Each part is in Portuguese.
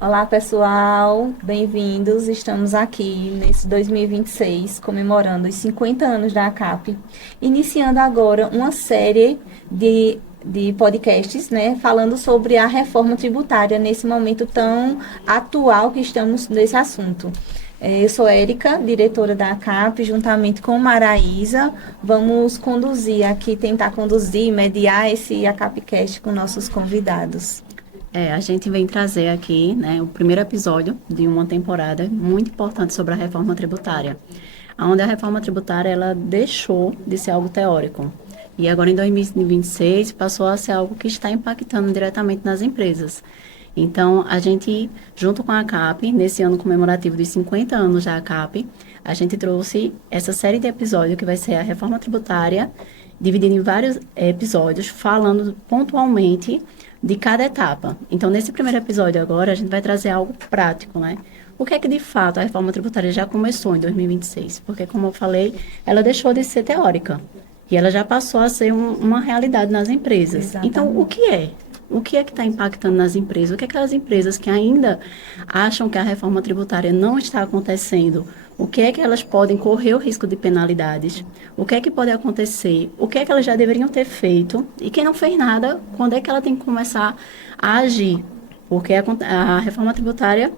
Olá, pessoal, bem-vindos. Estamos aqui nesse 2026, comemorando os 50 anos da ACAP, iniciando agora uma série de podcasts, né, falando sobre a reforma tributária nesse momento tão atual que estamos nesse assunto. Eu sou Érica, diretora da ACAP, juntamente com Maraísa. Vamos conduzir aqui, tentar conduzir, mediar esse ACAPcast com nossos convidados. A gente vem trazer aqui, né, o primeiro episódio de uma temporada muito importante sobre a reforma tributária, onde a reforma tributária ela deixou de ser algo teórico e agora em 2026 passou a ser algo que está impactando diretamente nas empresas. Então, a gente, junto com a ACAP, nesse ano comemorativo dos 50 anos da ACAP, a gente trouxe essa série de episódios que vai ser a reforma tributária, dividida em vários episódios, falando pontualmente de cada etapa. Então, nesse primeiro episódio agora, a gente vai trazer algo prático, né? O que é que, de fato, a reforma tributária já começou em 2026? Porque, como eu falei, ela deixou de ser teórica e ela já passou a ser uma realidade nas empresas. Então, o Exatamente. que é? O que é que está impactando nas empresas? O que é aquelas empresas que ainda acham que a reforma tributária não está acontecendo? O que é que elas podem correr o risco de penalidades? O que é que pode acontecer? O que é que elas já deveriam ter feito? E quem não fez nada, quando é que ela tem que começar a agir? Porque a reforma tributária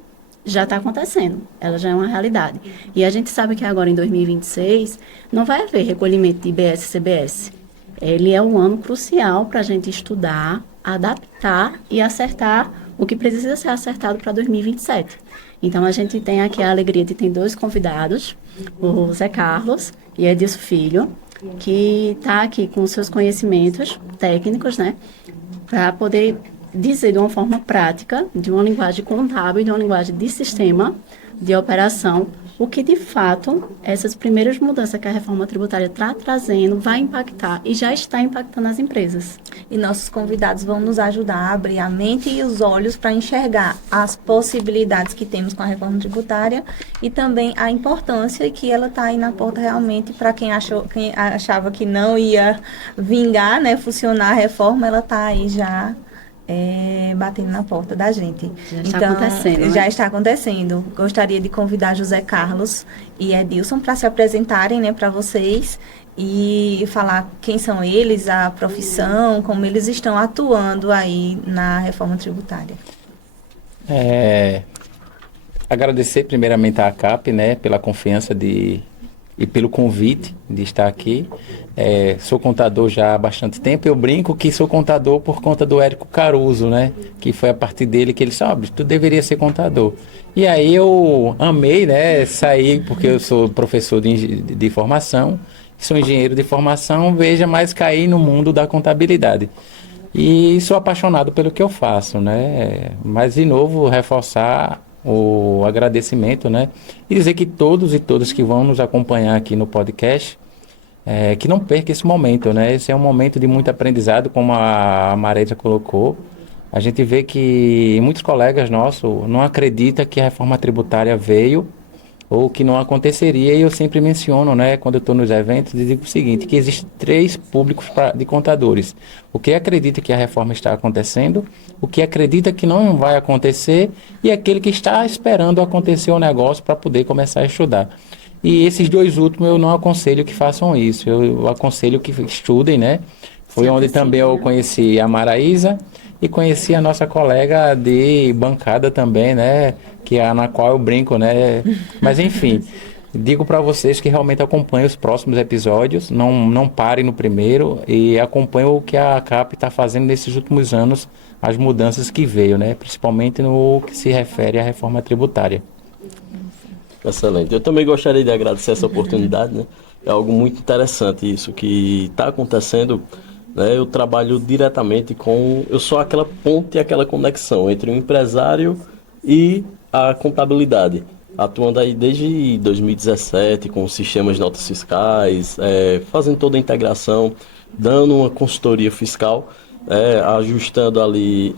já está acontecendo, ela já é uma realidade. E a gente sabe que agora, em 2026, não vai haver recolhimento de IBS e CBS. Ele é um ano crucial para a gente estudar, adaptar e acertar o que precisa ser acertado para 2027. Então, a gente tem aqui a alegria de ter dois convidados, o Zé Carlos e Edilson Filho, que está aqui com seus conhecimentos técnicos, né, para poder dizer de uma forma prática, de uma linguagem contábil, de uma linguagem de sistema, de operação, o que de fato essas primeiras mudanças que a reforma tributária está trazendo vai impactar e já está impactando as empresas. E nossos convidados vão nos ajudar a abrir a mente e os olhos para enxergar as possibilidades que temos com a reforma tributária e também a importância que ela está aí na porta realmente para quem achava que não ia vingar, né, funcionar a reforma, ela está aí já batendo na porta da gente. Já está Então, acontecendo, já né? está acontecendo. Gostaria de convidar José Carlos e Edilson para se apresentarem, né, para vocês e falar quem são eles, a profissão, como eles estão atuando aí na reforma tributária. É, Agradecer primeiramente à ACAP, né, pela confiança e pelo convite de estar aqui. Sou contador já há bastante tempo. Eu brinco que sou contador por conta do Érico Caruso, né, que foi a partir dele que ele disse, tu deveria ser contador. E aí eu amei, né, sair, porque eu sou professor de formação, sou engenheiro de formação, veja, mais cair no mundo da contabilidade. E sou apaixonado pelo que eu faço, né? Mas, de novo, reforçar o agradecimento, né? E dizer que todos e todas que vão nos acompanhar aqui no podcast, que não perca esse momento, né? Esse é um momento de muito aprendizado, como a Mareta colocou. A gente vê que muitos colegas nossos não acreditam que a reforma tributária veio ou que não aconteceria, e eu sempre menciono, né, quando eu estou nos eventos, eu digo o seguinte, que existem três públicos de contadores. O que acredita que a reforma está acontecendo, o que acredita que não vai acontecer, e aquele que está esperando acontecer o negócio para poder começar a estudar. E esses dois últimos eu não aconselho que façam isso, eu aconselho que estudem, né? Foi onde também eu conheci a Maraísa e conheci a nossa colega de bancada também, né? Que é na qual eu brinco, né? Mas enfim, digo para vocês que realmente acompanhem os próximos episódios, não parem no primeiro e acompanhem o que a CAP está fazendo nesses últimos anos, as mudanças que veio, né? Principalmente no que se refere à reforma tributária. Excelente. Eu também gostaria de agradecer essa oportunidade, né? É algo muito interessante isso que está acontecendo, né? Eu trabalho diretamente com... Eu sou aquela ponte, aquela conexão entre o empresário e a contabilidade. Atuando aí desde 2017 com sistemas de notas fiscais, fazendo toda a integração, dando uma consultoria fiscal, ajustando ali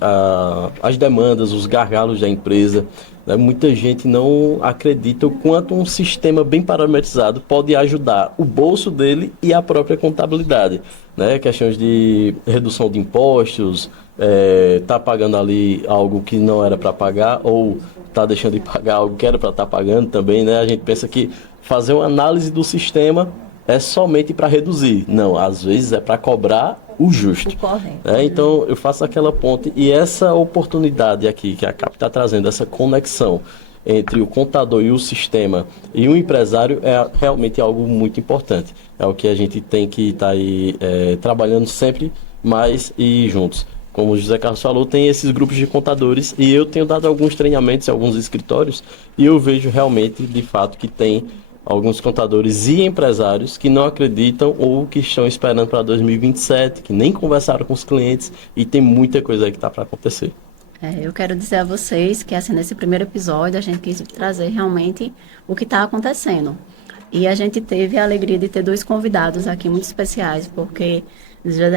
as demandas, os gargalos da empresa. Né? Muita gente não acredita o quanto um sistema bem parametrizado pode ajudar o bolso dele e a própria contabilidade. Né? Questões de redução de impostos, tá pagando ali algo que não era para pagar, ou tá deixando de pagar algo que era para estar pagando também, né? A gente pensa que fazer uma análise do sistema é somente para reduzir. Não, às vezes é para cobrar o justo. O correto. Então, eu faço aquela ponte e essa oportunidade aqui que a CAP está trazendo, essa conexão entre o contador e o sistema e o empresário é realmente algo muito importante. É o que a gente tem que estar aí trabalhando sempre mais e juntos. Como o José Carlos falou, tem esses grupos de contadores e eu tenho dado alguns treinamentos em alguns escritórios e eu vejo realmente, de fato, que tem alguns contadores e empresários que não acreditam ou que estão esperando para 2027, que nem conversaram com os clientes e tem muita coisa aí que está para acontecer. Eu quero dizer a vocês que, assim, nesse primeiro episódio, a gente quis trazer realmente o que está acontecendo. E a gente teve a alegria de ter 2 convidados aqui muito especiais, porque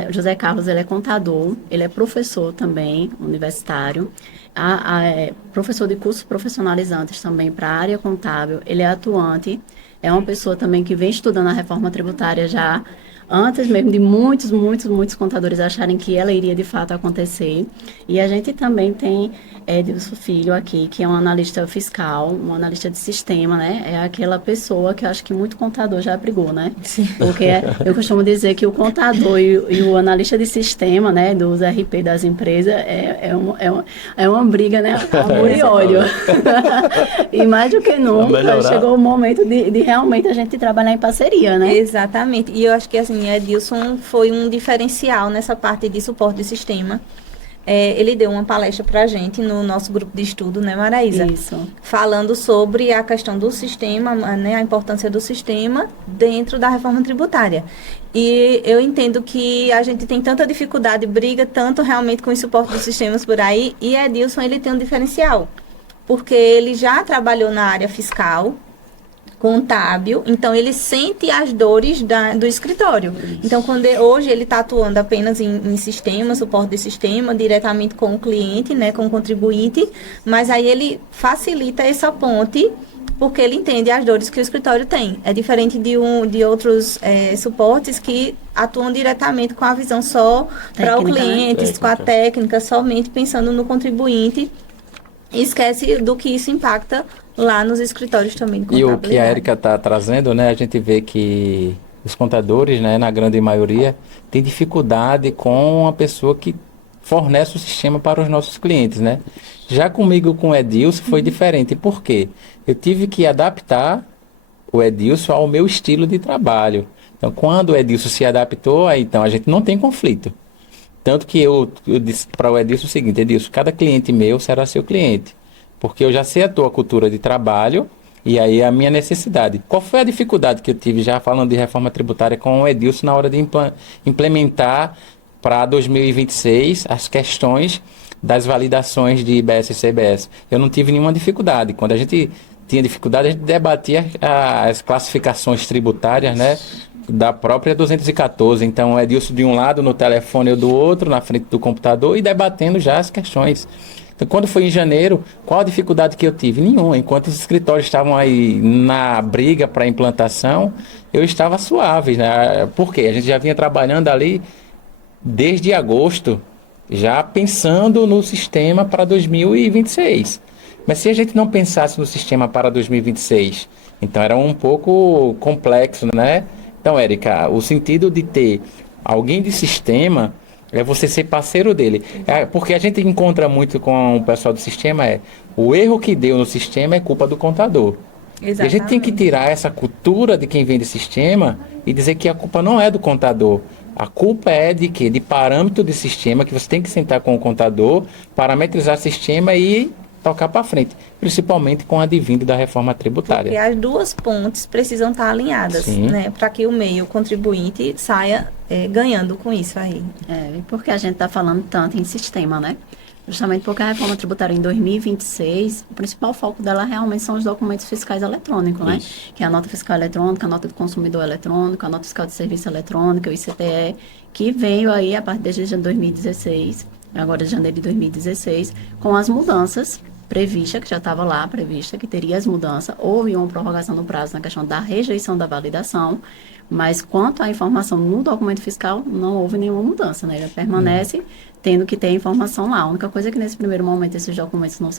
José Carlos, ele é contador, ele é professor também, universitário, professor de cursos profissionalizantes também para a área contábil, ele é atuante, é uma pessoa também que vem estudando a reforma tributária já antes mesmo de muitos contadores acharem que ela iria de fato acontecer. E a gente também tem Edilson Filho aqui, que é um analista fiscal, um analista de sistema, né? É aquela pessoa que eu acho que muito contador já brigou, né? Sim. Porque eu costumo dizer que o contador e o analista de sistema, né, dos RP das empresas, é uma briga, né? Amor e ódio. E mais do que nunca, chegou o momento de realmente a gente trabalhar em parceria, né? Exatamente. E eu acho que, assim, Edilson foi um diferencial nessa parte de suporte de sistema. Ele deu uma palestra para a gente no nosso grupo de estudo, né, Maraísa? Isso. Falando sobre a questão do sistema, né, a importância do sistema dentro da reforma tributária. E eu entendo que a gente tem tanta dificuldade, briga tanto realmente com o suporte dos sistemas por aí, e Edilson, ele tem um diferencial, porque ele já trabalhou na área fiscal, contábil, então ele sente as dores do escritório. Isso. Então, hoje ele está atuando apenas em sistema, suporte de sistema, diretamente com o cliente, né, com o contribuinte, mas aí ele facilita essa ponte, porque ele entende as dores que o escritório tem. É diferente de outros suportes que atuam diretamente com a visão só para o cliente, com a técnica, somente pensando no contribuinte, e esquece do que isso impacta lá nos escritórios também de contabilidade. E o que a Érica está trazendo, né, a gente vê que os contadores, né, na grande maioria, têm dificuldade com a pessoa que fornece o sistema para os nossos clientes, né? Já comigo, com o Edilson, foi diferente. Por quê? Eu tive que adaptar o Edilson ao meu estilo de trabalho. Então, quando o Edilson se adaptou, aí, então a gente não tem conflito. Tanto que eu disse para o Edilson o seguinte: Edilson, cada cliente meu será seu cliente, porque eu já sei a tua cultura de trabalho e aí a minha necessidade. Qual foi a dificuldade que eu tive, já falando de reforma tributária, com o Edilson na hora de implementar para 2026 as questões das validações de IBS e CBS? Eu não tive nenhuma dificuldade. Quando a gente tinha dificuldade, a gente debatia as classificações tributárias, né, da própria 214. Então, o Edilson de um lado no telefone, eu do outro, na frente do computador, e debatendo já as questões. Então, quando foi em janeiro, qual a dificuldade que eu tive? Nenhuma. Enquanto os escritórios estavam aí na briga para a implantação, eu estava suave, né? Por quê? A gente já vinha trabalhando ali desde agosto, já pensando no sistema para 2026. Mas se a gente não pensasse no sistema para 2026, então era um pouco complexo, né? Então, Érica, o sentido de ter alguém de sistema é você ser parceiro dele. Porque a gente encontra muito com o pessoal do sistema, o erro que deu no sistema é culpa do contador. Exatamente. E a gente tem que tirar essa cultura de quem vem de sistema e dizer que a culpa não é do contador. A culpa é de quê? De parâmetro de sistema, que você tem que sentar com o contador, parametrizar o sistema e tocar para frente, principalmente com a advindo da reforma tributária. Porque as duas pontes precisam estar alinhadas, né, para que o meio contribuinte saia ganhando com isso aí. Porque a gente está falando tanto em sistema, né? Justamente porque a reforma tributária em 2026, o principal foco dela realmente são os documentos fiscais eletrônicos, né? Que é a nota fiscal eletrônica, a nota do consumidor eletrônico, a nota fiscal de serviço eletrônico, o ICTE, que veio aí a partir de 2016, agora de janeiro de 2016, com as mudanças prevista, que já estava lá prevista, que teria as mudanças. Houve uma prorrogação no prazo na questão da rejeição da validação, Mas quanto à informação no documento fiscal, não houve nenhuma mudança, né? Ele permanece tendo que ter a informação lá. A única coisa é que nesse primeiro momento esses documentos não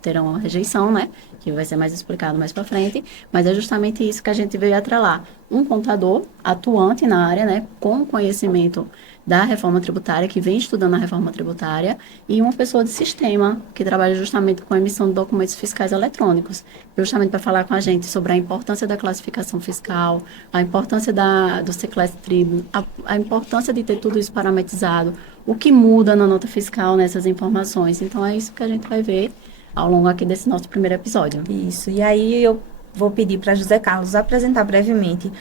terão uma rejeição, né? Que vai ser mais explicado mais para frente. Mas é justamente isso que a gente veio atrelar. Um contador atuante na área, né? Com conhecimento da reforma tributária, que vem estudando a reforma tributária, e uma pessoa de sistema, que trabalha justamente com a emissão de documentos fiscais eletrônicos, justamente para falar com a gente sobre a importância da classificação fiscal, a importância do Seclest-Tribo, a importância de ter tudo isso parametrizado, o que muda na nota fiscal nessas informações. Então, é isso que a gente vai ver ao longo aqui desse nosso primeiro episódio. Isso. E aí eu vou pedir para José Carlos apresentar brevemente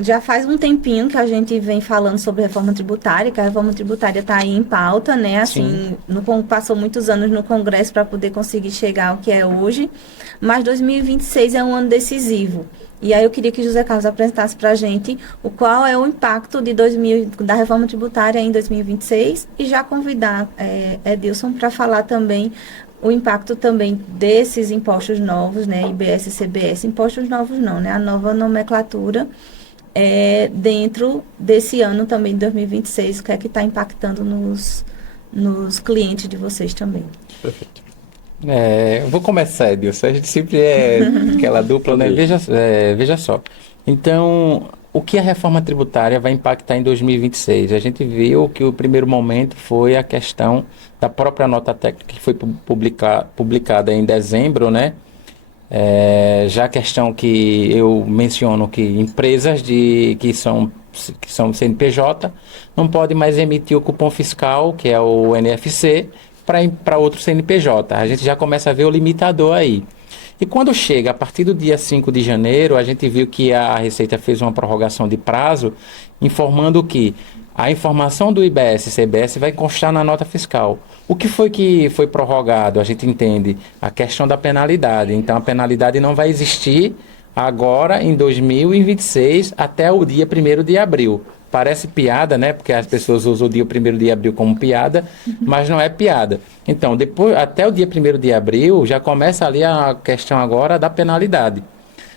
já faz um tempinho que a gente vem falando sobre reforma tributária, que a reforma tributária está aí em pauta, né? Assim, passou muitos anos no Congresso para poder conseguir chegar ao que é hoje, mas 2026 é um ano decisivo. E aí eu queria que José Carlos apresentasse para a gente qual é o impacto da reforma tributária em 2026 e já convidar Edilson para falar também o impacto também desses impostos novos, né, IBS e CBS, impostos novos não, né, a nova nomenclatura dentro desse ano também, 2026, o que é que está impactando nos clientes de vocês também. Perfeito. Eu vou começar, Edilson, a gente sempre é aquela dupla, né, veja só. Então, o que a reforma tributária vai impactar em 2026? A gente viu que o primeiro momento foi a questão da própria nota técnica que foi publicada em dezembro, né? Já a questão que eu menciono que empresas que são CNPJ não podem mais emitir o cupom fiscal, que é o NFC, para outro CNPJ. A gente já começa a ver o limitador aí. E quando chega, a partir do dia 5 de janeiro, a gente viu que a Receita fez uma prorrogação de prazo, informando que a informação do IBS e CBS vai constar na nota fiscal. O que foi prorrogado? A gente entende a questão da penalidade. Então, a penalidade não vai existir agora em 2026 até o dia 1º de abril. Parece piada, né? Porque as pessoas usam o dia 1º de abril como piada, mas não é piada. Então, até o dia 1º de abril, já começa ali a questão agora da penalidade.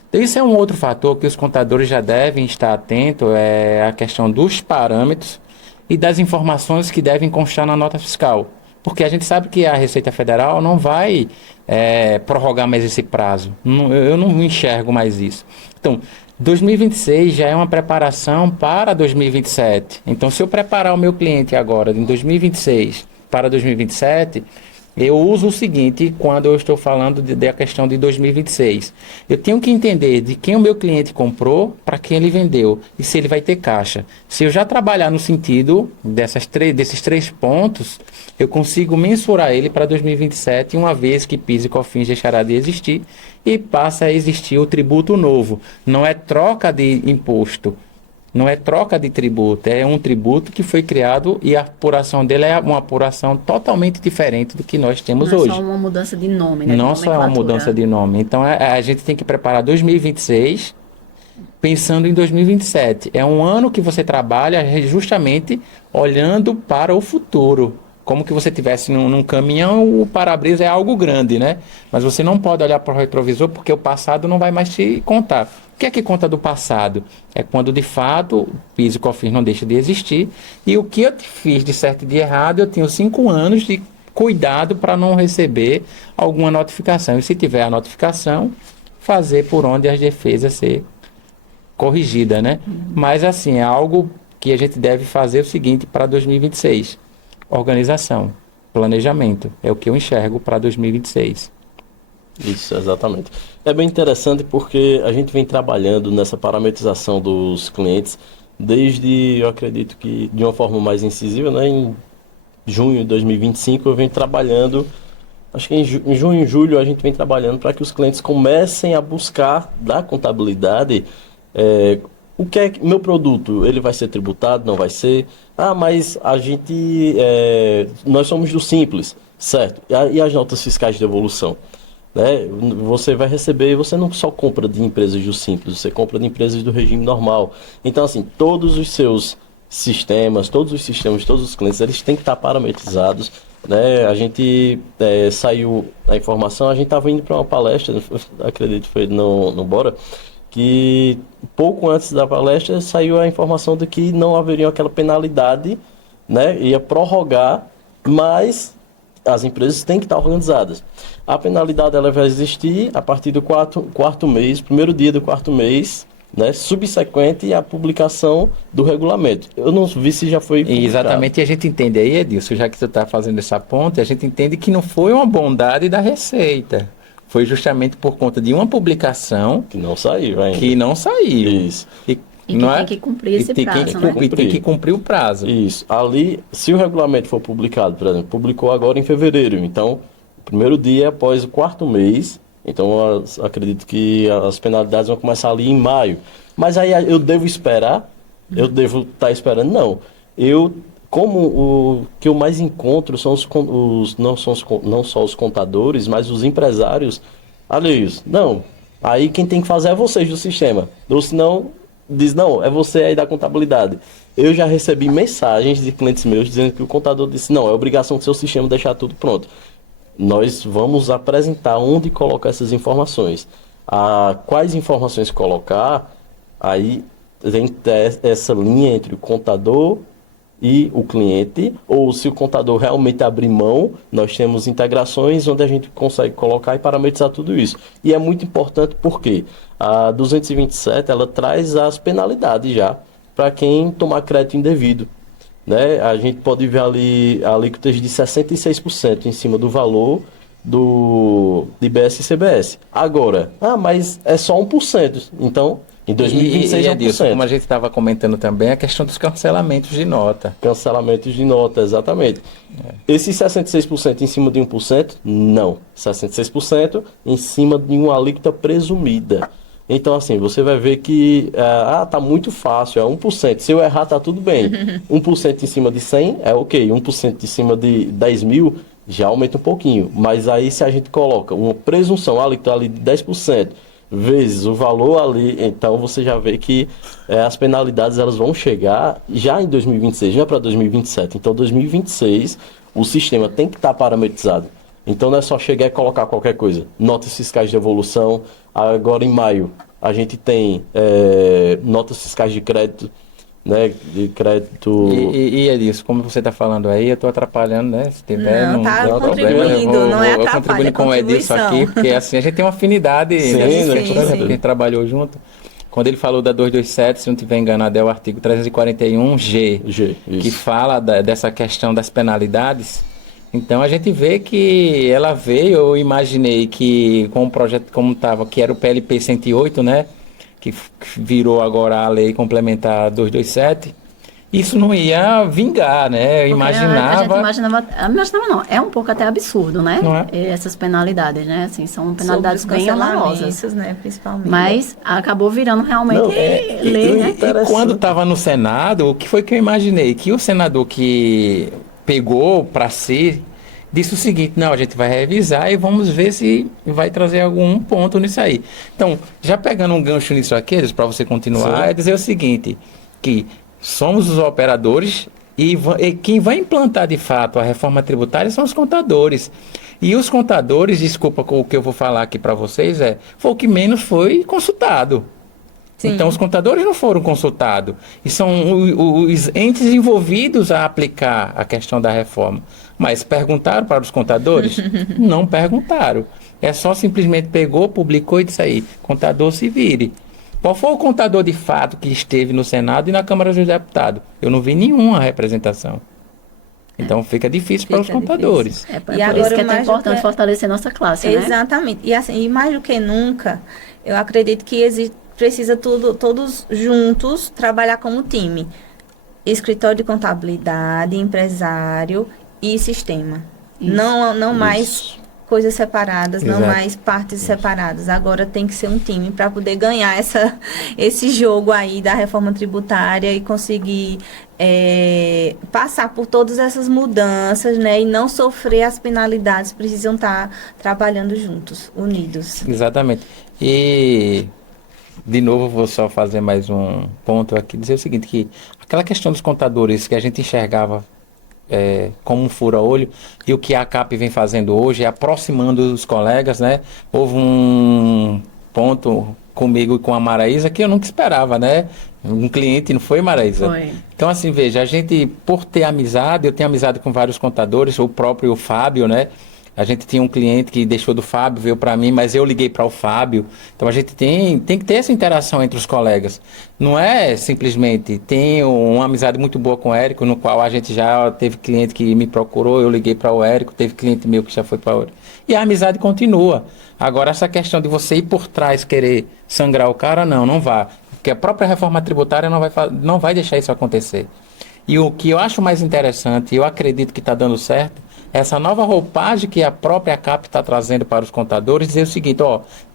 Então, isso é um outro fator que os contadores já devem estar atentos, é a questão dos parâmetros e das informações que devem constar na nota fiscal. Porque a gente sabe que a Receita Federal não vai prorrogar mais esse prazo. Eu não enxergo mais isso. Então, 2026 já é uma preparação para 2027. Então, se eu preparar o meu cliente agora, em 2026 para 2027, eu uso o seguinte quando eu estou falando da questão de 2026. Eu tenho que entender de quem o meu cliente comprou, para quem ele vendeu e se ele vai ter caixa. Se eu já trabalhar no sentido desses 3 pontos, eu consigo mensurar ele para 2027, uma vez que PIS e COFINS deixará de existir e passa a existir o tributo novo. Não é troca de imposto, não é troca de tributo, é um tributo que foi criado e a apuração dele é uma apuração totalmente diferente do que nós temos hoje. Não é só uma mudança de nome, né? Não só é uma mudança de nome. Então, a gente tem que preparar 2026 pensando em 2027. É um ano que você trabalha justamente olhando para o futuro. Como que você estivesse num caminhão, o para-brisa é algo grande, né? Mas você não pode olhar para o retrovisor porque o passado não vai mais te contar. O que é que conta do passado? É quando, de fato, o PIS e COFINS não deixa de existir. E o que eu fiz de certo e de errado, eu tenho 5 anos de cuidado para não receber alguma notificação. E se tiver a notificação, fazer por onde as defesas ser corrigida, né? Mas, assim, é algo que a gente deve fazer o seguinte para 2026. Organização, planejamento, é o que eu enxergo para 2026. Isso, exatamente. É bem interessante porque a gente vem trabalhando nessa parametrização dos clientes desde, eu acredito que de uma forma mais incisiva, né? Em junho de 2025 eu venho trabalhando, acho que em junho e julho a gente vem trabalhando para que os clientes comecem a buscar da contabilidade o que é meu produto, ele vai ser tributado, não vai ser? Mas a gente, nós somos do Simples, certo? E as notas fiscais de devolução? Né? Você vai receber, você não só compra de empresas do Simples, você compra de empresas do regime normal. Então, assim, todos os seus sistemas, todos os clientes, eles têm que estar parametrizados. Né? A gente saiu a informação, a gente estava indo para uma palestra, acredito que foi no Bora, que pouco antes da palestra saiu a informação de que não haveria aquela penalidade, né? Ia prorrogar, mas as empresas têm que estar organizadas. A penalidade ela vai existir a partir do quarto mês, primeiro dia do quarto mês, né, subsequente à publicação do regulamento. Eu não vi se já foi publicado. Exatamente, e a gente entende aí, Edilson, já que tu está fazendo essa ponte, a gente entende que não foi uma bondade da Receita. Foi justamente por conta de uma publicação Que não saiu ainda. que não saiu. Isso. E que não tem que cumprir esse prazo, né? E tem que cumprir o prazo. Isso. Ali, se o regulamento for publicado, por exemplo, publicou agora em fevereiro, então, primeiro dia após o quarto mês, então acredito que as penalidades vão começar ali em maio. Mas aí eu devo esperar? Eu devo estar esperando? Não. Como o que eu mais encontro são não só os contadores, mas os empresários alheios. Não, aí quem tem que fazer é vocês do sistema. Ou senão, diz, não, é você aí da contabilidade. Eu já recebi mensagens de clientes meus dizendo que o contador disse, não, é obrigação do seu sistema deixar tudo pronto. Nós vamos apresentar onde colocar essas informações. Quais informações colocar, aí tem essa linha entre o contador e o cliente, ou se o contador realmente abrir mão, nós temos integrações onde a gente consegue colocar e parametrizar tudo isso. E é muito importante porque a 227 ela traz as penalidades já para quem tomar crédito indevido. Né? A gente pode ver ali alíquotas de 66% em cima do valor do IBS e CBS. Agora, mas é só 1%. Então, em 2026 é 1%. Edilson, como a gente estava comentando também, a questão dos cancelamentos de nota. Cancelamentos de nota, exatamente. Esses 66% em cima de 1%? Não. 66% em cima de uma alíquota presumida. Então, assim, você vai ver que tá muito fácil, é 1%. Se eu errar, tá tudo bem. 1% em cima de 100 é ok. 1% em cima de 10 mil já aumenta um pouquinho. Mas aí, se a gente coloca uma presunção alíquota ali de 10%, vezes o valor ali, então você já vê que as penalidades elas vão chegar já em 2026, já para 2027. Então, 2026, o sistema tem que estar parametrizado. Então, não é só chegar e colocar qualquer coisa. Notas fiscais de evolução. Agora, em maio, a gente tem notas fiscais de crédito, né? De crédito... E é disso, como você está falando aí, eu estou atrapalhando, né? Se tiver, não tá não contribuindo, problema, não é vou atrapalha, contribuindo com o Edilson aqui, porque assim, a gente tem uma afinidade, Sim, né? sim. A gente trabalhou junto. Quando ele falou da 227, se não estiver enganado, é o artigo 341G, que fala dessa questão das penalidades. Então a gente vê que ela veio, eu imaginei que com o projeto como estava, que era o PLP 108, né? Que virou agora a lei complementar 227, isso não ia vingar, né? Eu imaginava... A gente imaginava não, é um pouco até absurdo, né? Não é? Essas penalidades, né? Assim, são penalidades Sobre os bem onerosas. cancelamentos, né, principalmente. Mas acabou virando realmente lei, né? E quando estava no Senado, o que foi que eu imaginei? Que o senador que pegou para si, disse o seguinte, não, a gente vai revisar e vamos ver se vai trazer algum ponto nisso aí. Então, já pegando um gancho nisso aqui, para você continuar, é dizer o seguinte, que somos os operadores e quem vai implantar de fato a reforma tributária são os contadores. E os contadores, desculpa o que eu vou falar aqui para vocês, foi o que menos foi consultado. Sim. Então, os contadores não foram consultados. E são os entes envolvidos a aplicar a questão da reforma. Mas perguntaram para os contadores? Não perguntaram. É só simplesmente pegou, publicou e disse aí, contador se vire. Qual foi o contador de fato que esteve no Senado e na Câmara dos Deputados? Eu não vi nenhuma representação. Então fica difícil para os contadores. Por isso que é tão importante fortalecer nossa classe, né? Exatamente. E assim, e mais do que nunca, eu acredito que precisa todos juntos trabalhar como time. Escritório de contabilidade, empresário e sistema. Isso. Não mais coisas separadas, Exato. Não mais partes separadas. Agora tem que ser um time para poder ganhar esse jogo aí da reforma tributária e conseguir passar por todas essas mudanças, né? E não sofrer as penalidades, precisam estar trabalhando juntos, unidos. Exatamente. E, de novo, vou só fazer mais um ponto aqui, dizer o seguinte, que aquela questão dos contadores que a gente enxergava como um fura-olho, e o que a CAP vem fazendo hoje é aproximando os colegas, né? Houve um ponto comigo e com a Maraísa que eu nunca esperava, né? Um cliente, não foi, Maraísa? Foi. Então, assim, veja, a gente, por ter amizade, eu tenho amizade com vários contadores, o próprio Fábio, né? A gente tinha um cliente que deixou do Fábio, veio para mim, mas eu liguei para o Fábio. Então a gente tem que ter essa interação entre os colegas. Não é simplesmente, tenho uma amizade muito boa com o Érico, no qual a gente já teve cliente que me procurou, eu liguei para o Érico, teve cliente meu que já foi para o Érico. E a amizade continua. Agora, essa questão de você ir por trás, querer sangrar o cara, não vá. Porque a própria reforma tributária não vai deixar isso acontecer. E o que eu acho mais interessante, eu acredito que está dando certo, essa nova roupagem que a própria CAP está trazendo para os contadores, dizer o seguinte,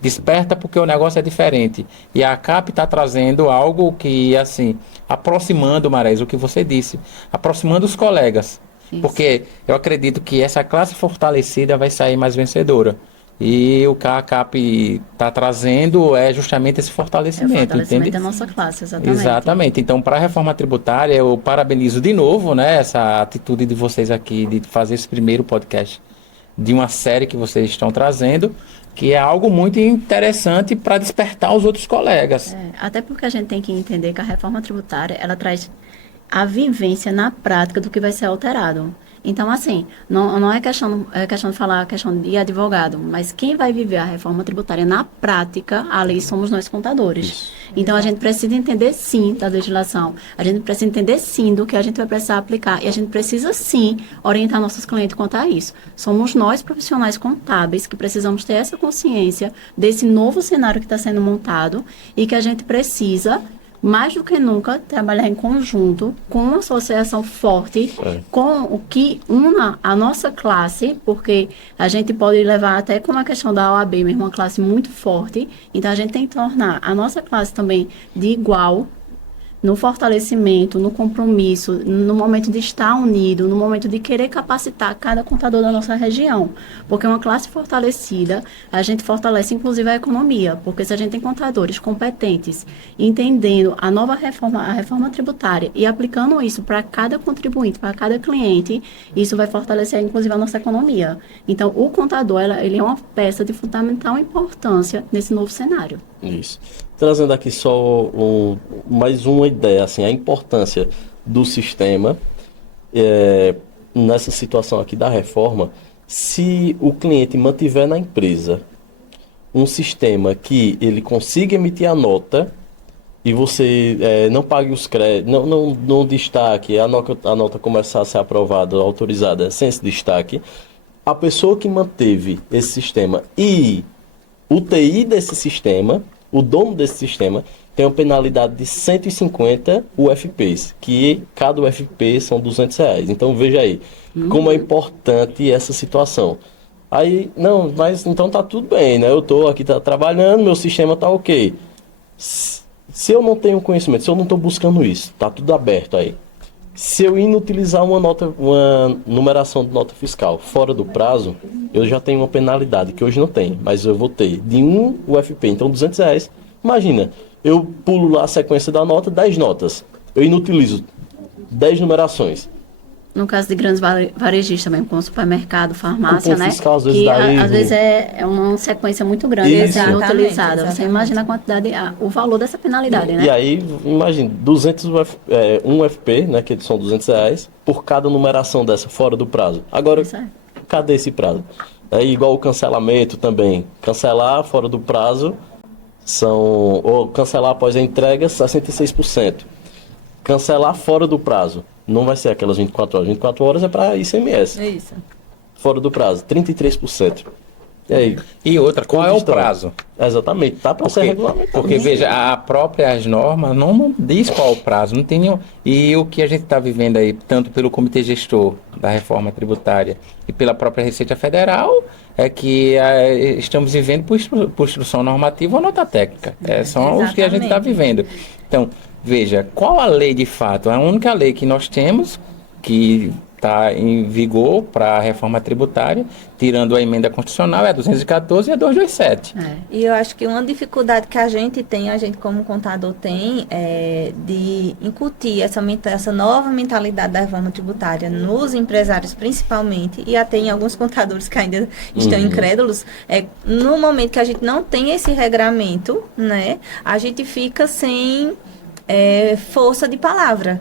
desperta porque o negócio é diferente. E a CAP está trazendo algo que, assim, aproximando, Marés, o que você disse, aproximando os colegas. Isso. Porque eu acredito que essa classe fortalecida vai sair mais vencedora. E o que a CAP está trazendo é justamente esse fortalecimento, entende? Da nossa classe, exatamente. Exatamente. Então, para a reforma tributária, eu parabenizo de novo, né, essa atitude de vocês aqui, de fazer esse primeiro podcast de uma série que vocês estão trazendo, que é algo muito interessante para despertar os outros colegas. Até porque a gente tem que entender que a reforma tributária, ela traz a vivência na prática do que vai ser alterado. Então, assim, não é questão de falar questão de advogado, mas quem vai viver a reforma tributária na prática, ali somos nós contadores. Isso. Então, a gente precisa entender, sim, da legislação. A gente precisa entender, sim, do que a gente vai precisar aplicar. E a gente precisa, sim, orientar nossos clientes quanto a isso. Somos nós, profissionais contábeis, que precisamos ter essa consciência desse novo cenário que está sendo montado e que a gente precisa, mais do que nunca, trabalhar em conjunto, com uma associação forte, com o que una a nossa classe, porque a gente pode levar até como a questão da OAB, mesmo uma classe muito forte, então a gente tem que tornar a nossa classe também de igual, no fortalecimento, no compromisso, no momento de estar unido, no momento de querer capacitar cada contador da nossa região. Porque uma classe fortalecida, a gente fortalece inclusive a economia, porque se a gente tem contadores competentes, entendendo a nova reforma, a reforma tributária, e aplicando isso para cada contribuinte, para cada cliente, isso vai fortalecer inclusive a nossa economia. Então, o contador, ele é uma peça de fundamental importância nesse novo cenário. Isso. Trazendo aqui só mais uma ideia, assim, a importância do sistema nessa situação aqui da reforma. Se o cliente mantiver na empresa um sistema que ele consiga emitir a nota e você não pague os créditos, não destaque, a nota começar a ser aprovada, autorizada sem esse destaque, a pessoa que manteve esse sistema e o TI desse sistema, o dono desse sistema, tem uma penalidade de 150 UFPs, que cada UFP são R$200. Então, veja aí, como é importante essa situação. Aí, não, mas então tá tudo bem, né? Eu tô aqui trabalhando, meu sistema tá ok. Se eu não tenho conhecimento, se eu não estou buscando isso, tá tudo aberto aí. Se eu inutilizar uma numeração de nota fiscal fora do prazo, eu já tenho uma penalidade, que hoje não tem, mas eu vou ter de 1 UFP, então R$200. Imagina, eu pulo lá a sequência da nota, 10 notas. Eu inutilizo 10 numerações. No caso de grandes varejistas mesmo, como supermercado, farmácia, né? Fiscal, às vezes é uma sequência muito grande de ser utilizada. Você imagina a quantidade, o valor dessa penalidade, né? E aí, imagina, 1 UFP, né, que são R$200, por cada numeração dessa fora do prazo. Agora, cadê esse prazo? É igual o cancelamento também. Cancelar fora do prazo ou cancelar após a entrega, 66%. Cancelar fora do prazo. Não vai ser aquelas 24 horas. 24 horas é para ICMS. É isso. Fora do prazo, 33%. E aí? E outra, qual é o prazo? Exatamente, tá para ser regulamentado. Porque, veja, a próprias normas não diz qual é o prazo, não tem nenhum. E o que a gente está vivendo aí, tanto pelo Comitê Gestor da Reforma Tributária e pela própria Receita Federal, é que estamos vivendo por instrução normativa ou nota técnica. São os que a gente está vivendo. Então, veja, qual a lei de fato? A única lei que nós temos, que está em vigor para a reforma tributária, tirando a emenda constitucional, é a 214 e a 227. E eu acho que uma dificuldade que a gente tem, a gente como contador tem, é de incutir essa nova mentalidade da reforma tributária nos empresários principalmente, e até em alguns contadores que ainda estão incrédulos, no momento que a gente não tem esse regramento, né, a gente fica sem força de palavra.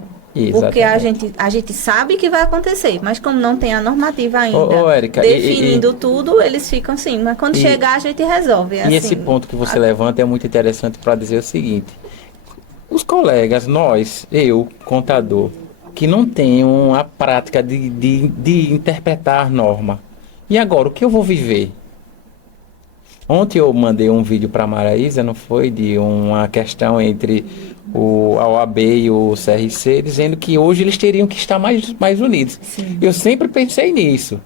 Porque a gente sabe que vai acontecer, mas como não tem a normativa ainda Érica, definindo tudo, eles ficam assim, mas quando chegar a gente resolve. E esse ponto que você levanta é muito interessante para dizer o seguinte: os colegas, eu, contador, que não tenham a prática de interpretar a norma, e agora, o que eu vou viver? Ontem eu mandei um vídeo para a Maraísa, não foi? De uma questão entre a OAB e o CRC, dizendo que hoje eles teriam que estar mais unidos. Sim. Eu sempre pensei nisso.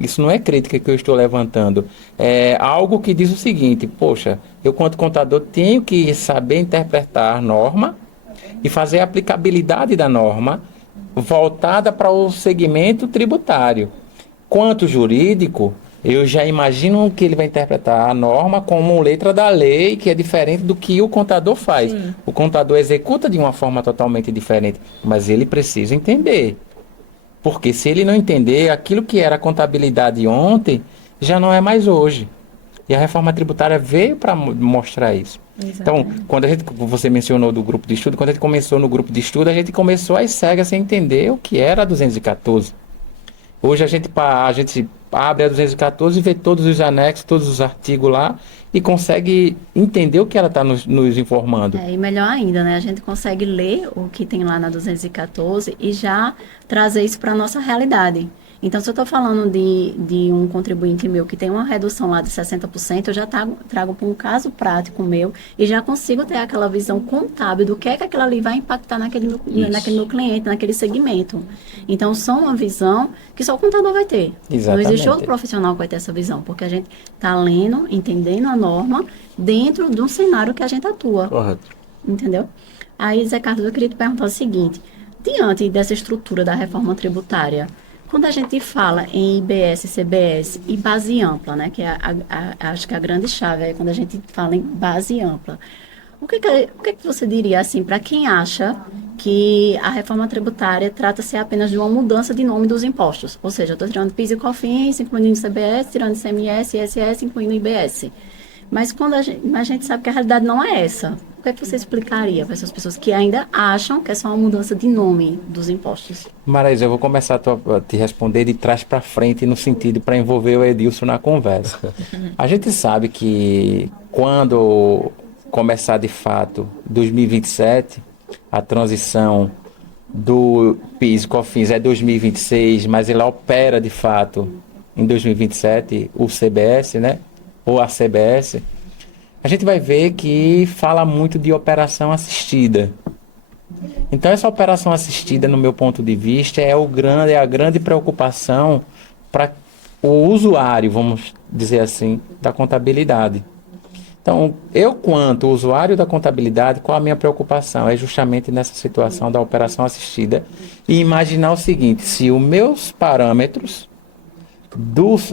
Isso não é crítica que eu estou levantando. É algo que diz o seguinte: poxa, eu, quanto contador, tenho que saber interpretar a norma e fazer a aplicabilidade da norma voltada para o segmento tributário. Quanto jurídico, eu já imagino que ele vai interpretar a norma como letra da lei, que é diferente do que o contador faz. Sim. O contador executa de uma forma totalmente diferente, mas ele precisa entender. Porque se ele não entender, aquilo que era contabilidade ontem, já não é mais hoje. E a reforma tributária veio para mostrar isso. Exatamente. Então, você mencionou do grupo de estudo, quando a gente começou no grupo de estudo, a gente começou às cegas sem entender o que era a 214. Hoje a gente abre a 214 e vê todos os anexos, todos os artigos lá e consegue entender o que ela está nos informando. E melhor ainda, né? A gente consegue ler o que tem lá na 214 e já trazer isso para a nossa realidade. Então, se eu estou falando de um contribuinte meu que tem uma redução lá de 60%, eu já trago para um caso prático meu e já consigo ter aquela visão contábil do que é que aquilo ali vai impactar naquele meu cliente, naquele segmento. Então, só uma visão que só o contador vai ter. Exatamente. Não existe outro profissional que vai ter essa visão, porque a gente está lendo, entendendo a norma dentro de um cenário que a gente atua. Correto. Entendeu? Aí, Zé Carlos, eu queria te perguntar o seguinte: diante dessa estrutura da reforma tributária, quando a gente fala em IBS, CBS e base ampla, né, que é acho que a grande chave é quando a gente fala em base ampla, o que você diria assim para quem acha que a reforma tributária trata-se apenas de uma mudança de nome dos impostos? Ou seja, eu estou tirando PIS e COFINS, incluindo CBS, tirando ICMS, ISS, incluindo IBS. Mas quando a gente sabe que a realidade não é essa, o que é que você explicaria para essas pessoas que ainda acham que é só uma mudança de nome dos impostos? Maraísa, eu vou começar a te responder de trás para frente, no sentido para envolver o Edilson na conversa. A gente sabe que quando começar de fato 2027, a transição do PIS e COFINS é 2026, mas ele opera de fato em 2027, o CBS, né? Ou a CBS, a gente vai ver que fala muito de operação assistida. Então, essa operação assistida, no meu ponto de vista, é a grande preocupação para o usuário, vamos dizer assim, da contabilidade. Então, eu, quanto usuário da contabilidade, qual a minha preocupação? É justamente nessa situação da operação assistida e imaginar o seguinte: se os meus parâmetros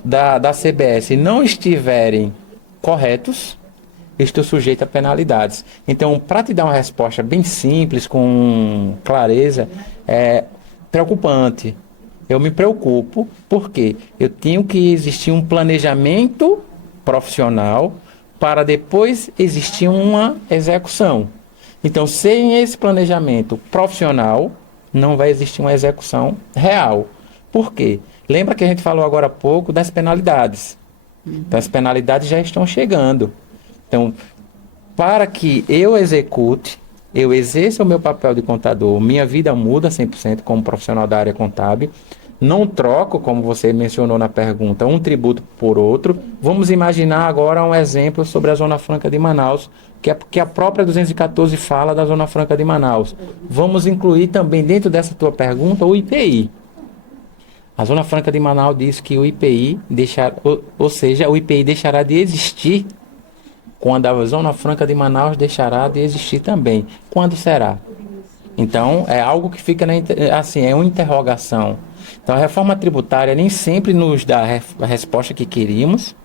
da CBS não estiverem corretos, estou sujeito a penalidades. Então, para te dar uma resposta bem simples, com clareza, é preocupante. Eu me preocupo porque eu tenho que existir um planejamento profissional para depois existir uma execução. Então, sem esse planejamento profissional, não vai existir uma execução real. Por quê? Lembra que a gente falou agora há pouco das penalidades. Então, as penalidades já estão chegando. Então, para que eu execute, eu exerça o meu papel de contador, minha vida muda 100% como profissional da área contábil. Não troco, como você mencionou na pergunta, um tributo por outro. Vamos imaginar agora um exemplo sobre a Zona Franca de Manaus, que a própria 214 fala da Zona Franca de Manaus. Vamos incluir também dentro dessa tua pergunta o IPI. A Zona Franca de Manaus diz que o IPI o IPI deixará de existir quando a Zona Franca de Manaus deixará de existir também. Quando será? Então, é algo que fica é uma interrogação. Então, a reforma tributária nem sempre nos dá a resposta que queríamos,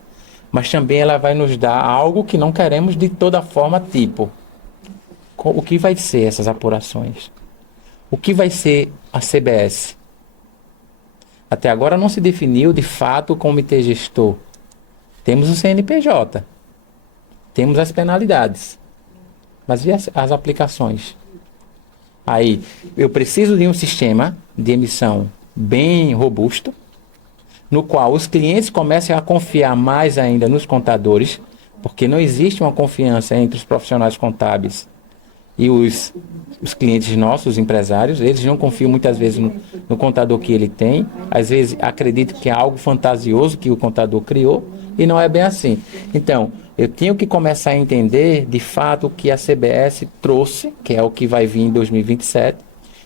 mas também ela vai nos dar algo que não queremos de toda forma, tipo, o que vai ser essas apurações? O que vai ser a CBS? Até agora não se definiu de fato o comitê gestor. Temos o CNPJ, temos as penalidades, mas e as aplicações? Aí, eu preciso de um sistema de emissão bem robusto, no qual os clientes comecem a confiar mais ainda nos contadores, porque não existe uma confiança entre os profissionais contábeis e os clientes nossos, os empresários. Eles não confiam muitas vezes no contador que ele tem, às vezes acreditam que é algo fantasioso que o contador criou, e não é bem assim. Então, eu tenho que começar a entender de fato o que a CBS trouxe, que é o que vai vir em 2027,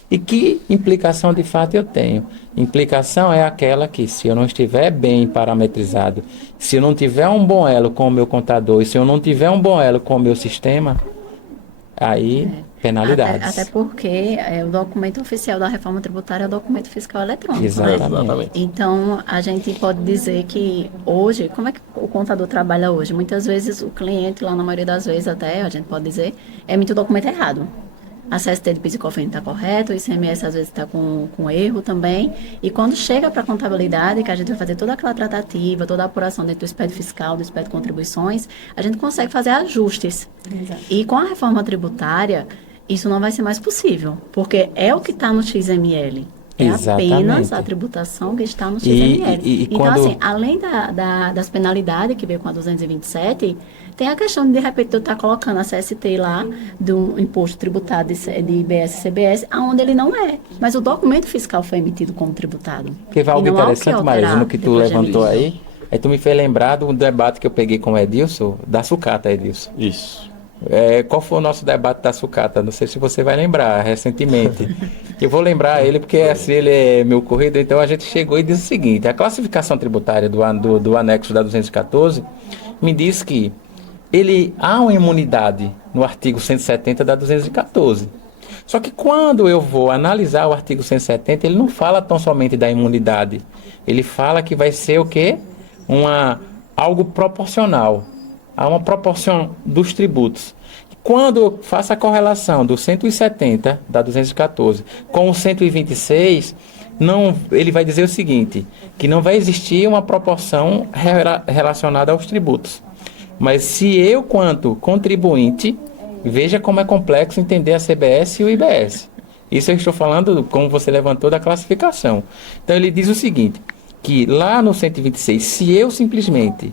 e que implicação de fato eu tenho. Implicação é aquela que, se eu não estiver bem parametrizado, se eu não tiver um bom elo com o meu contador, e se eu não tiver um bom elo com o meu sistema, aí penalidades. Até porque o documento oficial da reforma tributária é o documento fiscal eletrônico. Exatamente. Né? Então, a gente pode dizer que hoje, como é que o contador trabalha hoje? Muitas vezes o cliente, lá na maioria das vezes até, a gente pode dizer, emite o documento errado. A CST de PIS e COFINS está correto, o ICMS às vezes está com erro também. E quando chega para a contabilidade, que a gente vai fazer toda aquela tratativa, toda a apuração dentro do SPED fiscal, do SPED contribuições, a gente consegue fazer ajustes. Exato. E com a reforma tributária, isso não vai ser mais possível, porque é o que está no XML. É Exatamente. Apenas a tributação que está no XML. Então, quando... assim, além das penalidades que veio com a 227, tem a questão de repente, eu estar colocando a CST lá do imposto tributado de IBS e CBS, aonde ele não é. Mas o documento fiscal foi emitido como tributado. Porque vai algo interessante, Marisa, no que tu levantou aí tu me fez lembrar do debate que eu peguei com o Edilson, da sucata, Edilson. Isso. Qual foi o nosso debate da sucata? Não sei se você vai lembrar, recentemente. Eu vou lembrar ele porque assim, ele é meu corrido. Então a gente chegou e disse o seguinte: a classificação tributária do anexo da 214 me diz que há uma imunidade no artigo 170 da 214. Só que quando eu vou analisar o artigo 170, ele não fala tão somente da imunidade. Ele fala que vai ser o quê? Algo proporcional. Há uma proporção dos tributos. Quando eu faço a correlação do 170 da 214 com o 126, ele vai dizer o seguinte, que não vai existir uma proporção relacionada aos tributos. Mas se eu, quanto contribuinte, veja como é complexo entender a CBS e o IBS. Isso eu estou falando, como você levantou, da classificação. Então ele diz o seguinte, que lá no 126, se eu simplesmente,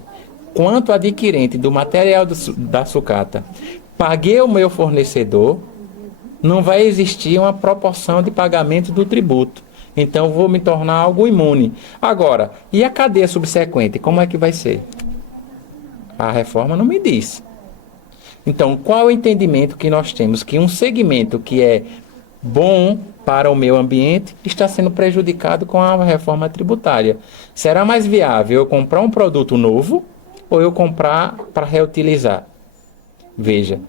quanto adquirente do material da sucata, paguei o meu fornecedor, não vai existir uma proporção de pagamento do tributo. Então vou me tornar algo imune. Agora, e a cadeia subsequente, como é que vai ser? A reforma não me diz. Então, qual é o entendimento que nós temos? Que um segmento que é bom para o meio ambiente está sendo prejudicado com a reforma tributária. Será mais viável eu comprar um produto novo ou eu comprar para reutilizar? Veja,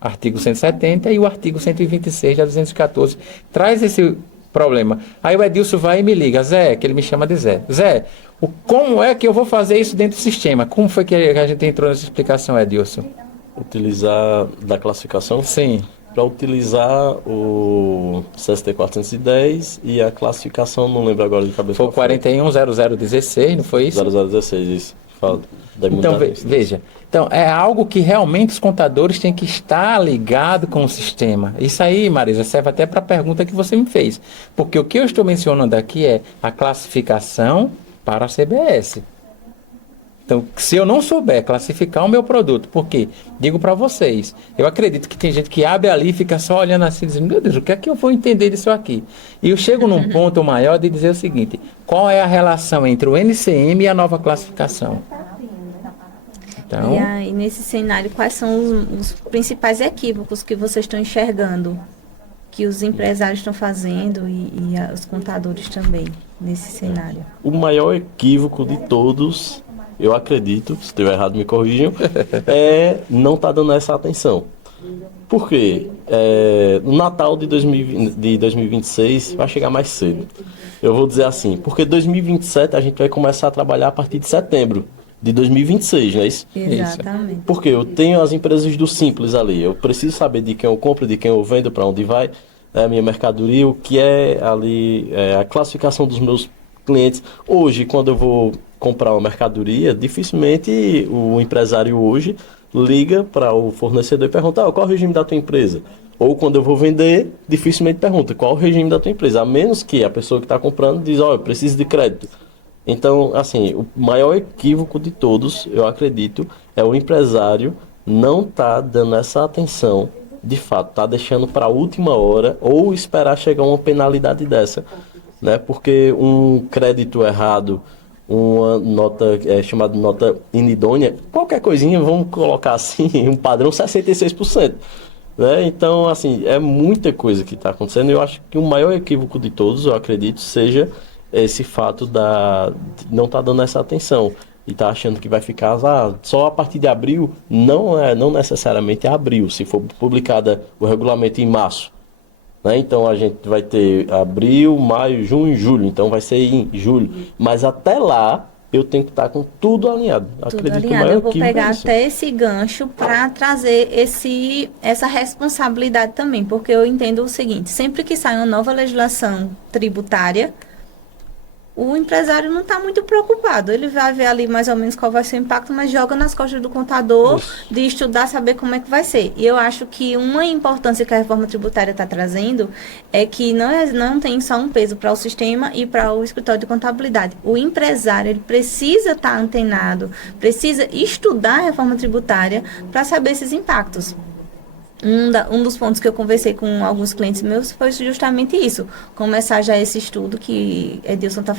artigo 170 e o artigo 126 da 214 traz esse problema. Aí o Edilson vai e me liga, Zé, que ele me chama de Zé. Zé, como é que eu vou fazer isso dentro do sistema? Como foi que a gente entrou nessa explicação, Edilson? Utilizar da classificação? Sim. Para utilizar o CST 410 e a classificação, não lembro agora de cabeça. Foi o 410016, não foi isso? 0016, isso. Fala da então, veja. Então, é algo que realmente os contadores têm que estar ligados com o sistema. Isso aí, Marisa, serve até para a pergunta que você me fez. Porque o que eu estou mencionando aqui é a classificação para a CBS. Então, se eu não souber classificar o meu produto, porque, digo para vocês, eu acredito que tem gente que abre ali e fica só olhando assim, dizendo, meu Deus, o que é que eu vou entender disso aqui? E eu chego num ponto maior de dizer o seguinte, qual é a relação entre o NCM e a nova classificação? Então, e aí, nesse cenário, quais são os principais equívocos que vocês estão enxergando, que os empresários estão fazendo e os contadores também, nesse cenário? O maior equívoco de todos, eu acredito, se estiver errado me corrijam, não está dando essa atenção. Por quê? No Natal de 2026 vai chegar mais cedo. Eu vou dizer assim, porque 2027 a gente vai começar a trabalhar a partir de setembro de 2026, não é isso? Exatamente. Porque eu tenho as empresas do Simples ali. Eu preciso saber de quem eu compro, de quem eu vendo, para onde vai a minha mercadoria, o que é ali a classificação dos meus clientes. Hoje, quando eu vou comprar uma mercadoria, dificilmente o empresário hoje liga para o fornecedor e pergunta qual é o regime da tua empresa. Ou quando eu vou vender, dificilmente pergunta qual é o regime da tua empresa. A menos que a pessoa que está comprando diz, eu preciso de crédito. Então, assim, o maior equívoco de todos, eu acredito, é o empresário não tá dando essa atenção, de fato, tá deixando para a última hora ou esperar chegar uma penalidade dessa, né? Porque um crédito errado, uma nota chamada nota inidônea, qualquer coisinha, vamos colocar assim, um padrão 66%. Né? Então, assim, é muita coisa que está acontecendo. Eu acho que o maior equívoco de todos, eu acredito, seja esse fato de não estar dando essa atenção e tá achando que vai ficar só a partir de abril. Não necessariamente é abril, se for publicada o regulamento em março, né? Então a gente vai ter abril, maio, junho, julho, então vai ser em julho, mas até lá eu tenho que estar com tudo alinhado. Tudo alinhado. Eu vou pegar até esse gancho para trazer essa responsabilidade também, porque eu entendo o seguinte, sempre que sai uma nova legislação tributária, o empresário não está muito preocupado. Ele vai ver ali mais ou menos qual vai ser o impacto, mas joga nas costas do contador de estudar, saber como é que vai ser. E eu acho que uma importância que a reforma tributária está trazendo é que não tem só um peso para o sistema e para o escritório de contabilidade. O empresário, ele precisa estar antenado, precisa estudar a reforma tributária para saber esses impactos. Um dos pontos que eu conversei com alguns clientes meus foi justamente isso. Começar já esse estudo que Edilson está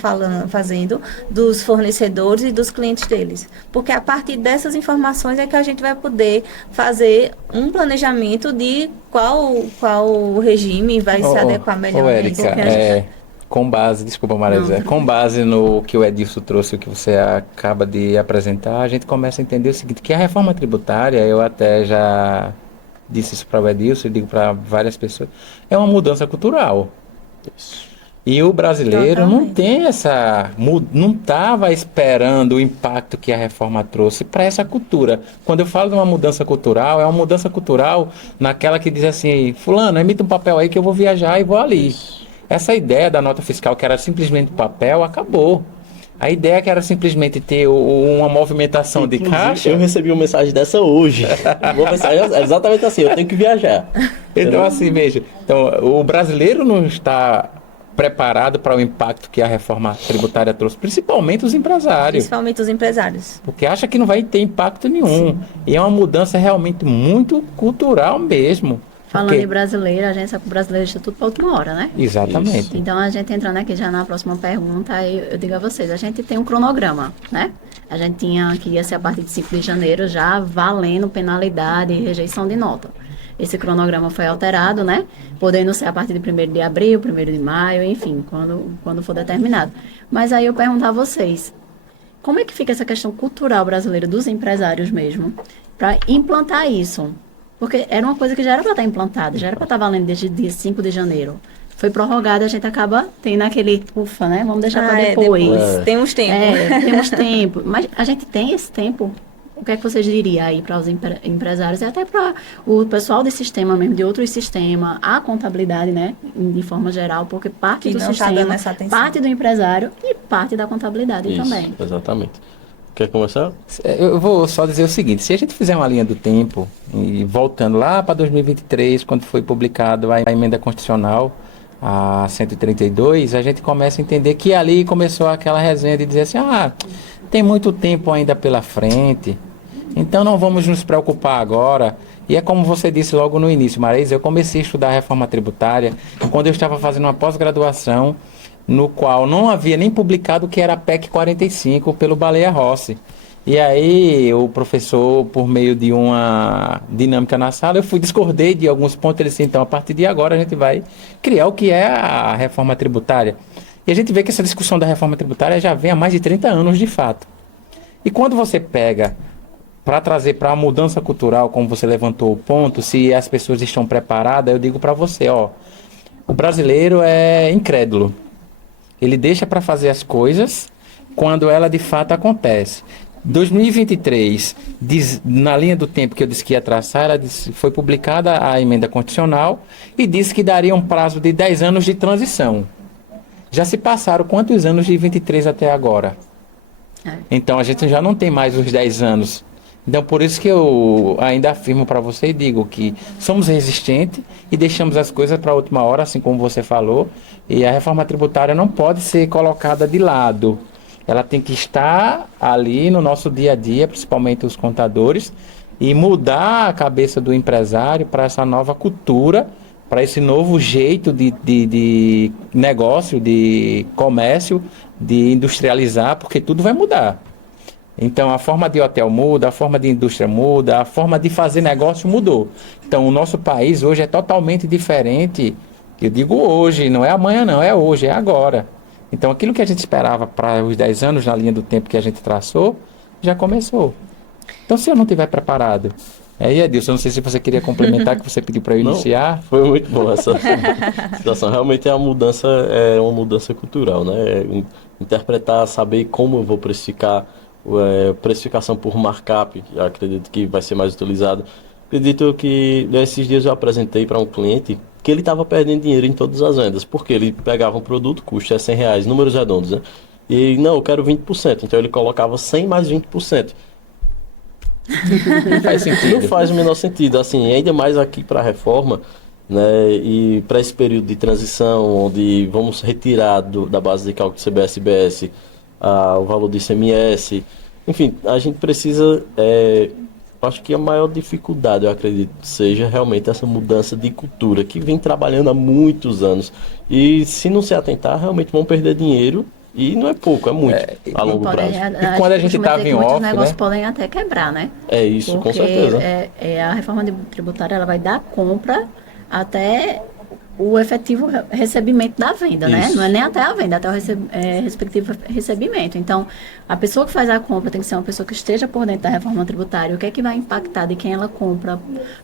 fazendo dos fornecedores e dos clientes deles. Porque a partir dessas informações é que a gente vai poder fazer um planejamento de qual regime vai se adequar melhor. Érica, desculpa, Maria, com base no que o Edilson trouxe, o que você acaba de apresentar, a gente começa a entender o seguinte, que a reforma tributária, eu até já disse isso para o Edilson e digo para várias pessoas, é uma mudança cultural. E o brasileiro não tem não estava esperando o impacto que a reforma trouxe para essa cultura. Quando eu falo de uma mudança cultural, é uma mudança cultural naquela que diz assim, fulano, emita um papel aí que eu vou viajar e vou ali. Essa ideia da nota fiscal, que era simplesmente papel, acabou. A ideia que era simplesmente ter uma movimentação de caixa. Eu recebi uma mensagem dessa hoje. Uma mensagem exatamente assim, eu tenho que viajar. Então, assim, veja, o brasileiro não está preparado para o impacto que a reforma tributária trouxe, principalmente os empresários. Principalmente os empresários. Porque acha que não vai ter impacto nenhum. Sim. E é uma mudança realmente muito cultural mesmo. Falando em brasileiro, a gente sabe que o brasileiro deixa tudo para a última hora, né? Exatamente. Isso. Então, a gente entrando aqui já na próxima pergunta, eu digo a vocês, a gente tem um cronograma, né? A gente tinha que ia ser a partir de 5 de janeiro já valendo penalidade e rejeição de nota. Esse cronograma foi alterado, né? Podendo ser a partir de 1º de abril, 1º de maio, enfim, quando for determinado. Mas aí eu pergunto a vocês, como é que fica essa questão cultural brasileira dos empresários mesmo, para implantar isso? Porque era uma coisa que já era para estar implantada, já era para estar valendo desde dia 5 de janeiro. Foi prorrogada, a gente acaba tendo aquele, né? Vamos deixar para depois. Temos tempo. Temos tempo. Mas a gente tem esse tempo. O que é que vocês diriam aí para os empresários e até para o pessoal de sistema mesmo, de outros sistemas, a contabilidade, né? De forma geral, porque parte do sistema, parte do empresário e parte da contabilidade também. Exatamente. Quer começar? Eu vou só dizer o seguinte, se a gente fizer uma linha do tempo, e voltando lá para 2023, quando foi publicado a emenda constitucional, a 132, a gente começa a entender que ali começou aquela resenha de dizer assim, tem muito tempo ainda pela frente, então não vamos nos preocupar agora. E é como você disse logo no início, Marisa, eu comecei a estudar a reforma tributária quando eu estava fazendo uma pós-graduação, no qual não havia nem publicado o que era a PEC 45 pelo Baleia Rossi. E aí o professor, por meio de uma dinâmica na sala, eu discordei de alguns pontos. Ele disse, então, a partir de agora a gente vai criar o que é a reforma tributária. E a gente vê que essa discussão da reforma tributária já vem há mais de 30 anos, de fato. E quando você pega para trazer para a mudança cultural, como você levantou o ponto, se as pessoas estão preparadas, eu digo para você, ó, o brasileiro é incrédulo. Ele deixa para fazer as coisas quando ela de fato acontece. 2023, na linha do tempo que eu disse que ia traçar, foi publicada a emenda constitucional e disse que daria um prazo de 10 anos de transição. Já se passaram quantos anos de 23 até agora? Então a gente já não tem mais os 10 anos. Então por isso que eu ainda afirmo para você e digo que somos resistentes e deixamos as coisas para a última hora, assim como você falou, e a reforma tributária não pode ser colocada de lado. Ela tem que estar ali no nosso dia a dia, principalmente os contadores, e mudar a cabeça do empresário para essa nova cultura, para esse novo jeito de negócio, de comércio, de industrializar, porque tudo vai mudar. Então, a forma de hotel muda, a forma de indústria muda, a forma de fazer negócio mudou. Então, o nosso país hoje é totalmente diferente. Eu digo hoje, não é amanhã não, é hoje, é agora. Então, aquilo que a gente esperava para os 10 anos, na linha do tempo que a gente traçou, já começou. Então, se eu não estiver preparado... Aí, Edilson, não sei se você queria complementar, que você pediu para eu iniciar. Foi muito bom essa situação. Realmente é uma mudança cultural, né? Interpretar, saber como eu vou precificar, precificação por markup, acredito que vai ser mais utilizado. Acredito que esses dias eu apresentei para um cliente que ele estava perdendo dinheiro em todas as vendas, porque ele pegava um produto, custa R$100, números redondos, né? E não, eu quero 20%, então ele colocava 100 mais 20%. Não faz sentido. Não faz o menor sentido, assim, ainda mais aqui para a reforma, né, e para esse período de transição, onde vamos retirar da base de cálculo do CBS-IBS o valor do ICMS, enfim, a gente precisa, acho que a maior dificuldade, eu acredito, seja realmente essa mudança de cultura, que vem trabalhando há muitos anos, e se não se atentar, realmente vão perder dinheiro. E não é pouco, é muito a longo prazo. E quando a gente estava em off, os negócios né? podem até quebrar, né? É isso, porque com certeza. A reforma tributária ela vai dar compra até o efetivo recebimento da venda, né? Isso. Não é nem até a venda, até o respectivo recebimento. Então, a pessoa que faz a compra tem que ser uma pessoa que esteja por dentro da reforma tributária. O que é que vai impactar de quem ela compra,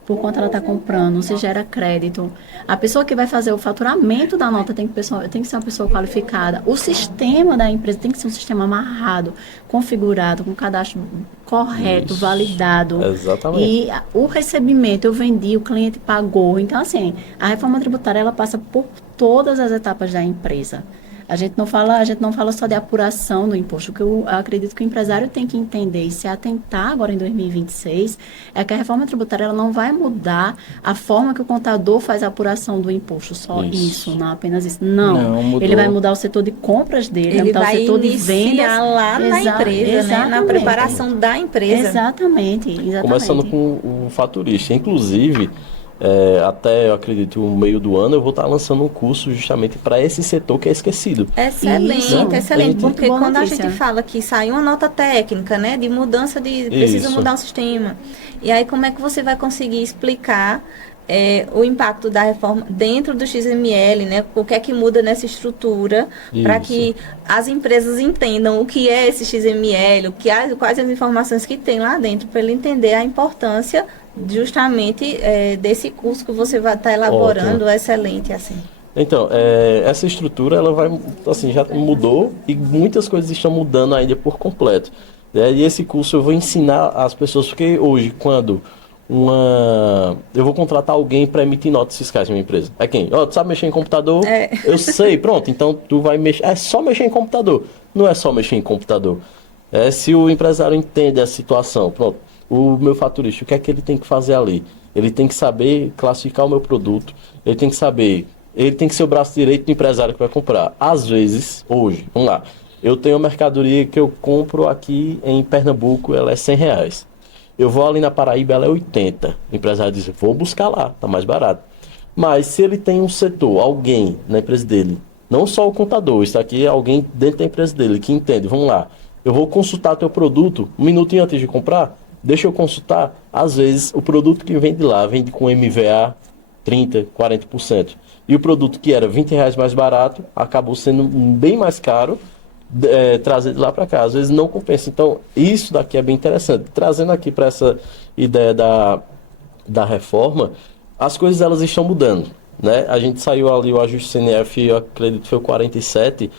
por quanto ela está comprando, se gera crédito. A pessoa que vai fazer o faturamento da nota tem que ser uma pessoa qualificada. O sistema da empresa tem que ser um sistema amarrado, configurado, com cadastro correto, Isso. validado. Exatamente. E o recebimento, eu vendi, o cliente pagou. Então, assim, a reforma tributária, ela passa por todas as etapas da empresa. A gente não fala só de apuração do imposto. O que eu acredito que o empresário tem que entender e se atentar agora em 2026 é que a reforma tributária ela não vai mudar a forma que o contador faz a apuração do imposto. Só isso não apenas isso. Não ele vai mudar o setor de compras dele, Ele vai mudar vai o setor de vendas. iniciar lá na empresa, né? Na preparação da empresa. Exatamente. Começando com o faturista. Inclusive, até eu acredito no meio do ano eu vou estar lançando um curso justamente para esse setor que é esquecido. Excelente, excelente. Porque Boa quando notícia. a gente fala que sai uma nota técnica, né, de mudança precisa Isso. mudar o sistema. E aí como é que você vai conseguir explicar o impacto da reforma dentro do XML, né? O que é que muda nessa estrutura para que as empresas entendam o que é esse XML, quais as informações que tem lá dentro, para ele entender a importância justamente desse curso que você vai estar elaborando. Excelente, assim. Então, essa estrutura, ela vai, assim, já mudou e muitas coisas estão mudando ainda por completo. E esse curso eu vou ensinar as pessoas, porque hoje, quando eu vou contratar alguém para emitir notas fiscais em uma empresa. É quem? Tu sabe mexer em computador? Eu sei, pronto. Então, tu vai mexer. É só mexer em computador. Não é só mexer em computador. Se o empresário entende a situação, pronto. O meu faturista, o que é que ele tem que fazer ali? Ele tem que saber classificar o meu produto. Ele tem que ser o braço direito do empresário que vai comprar. Às vezes, hoje, vamos lá. Eu tenho uma mercadoria que eu compro aqui em Pernambuco, ela é R$100. Eu vou ali na Paraíba, ela é 80. O empresário diz, vou buscar lá, tá mais barato. Mas se ele tem um setor, alguém na empresa dele, não só o contador, está aqui alguém dentro da empresa dele que entende, vamos lá, eu vou consultar teu produto um minutinho antes de comprar, deixa eu consultar. Às vezes, o produto que vende lá, vende com MVA 30%, 40%. E o produto que era R$20 mais barato, acabou sendo bem mais caro trazer de lá para cá. Às vezes não compensa. Então, isso daqui é bem interessante. Trazendo aqui para essa ideia da reforma, as coisas elas estão mudando, né? A gente saiu ali o ajuste CNF, eu acredito que foi o 47,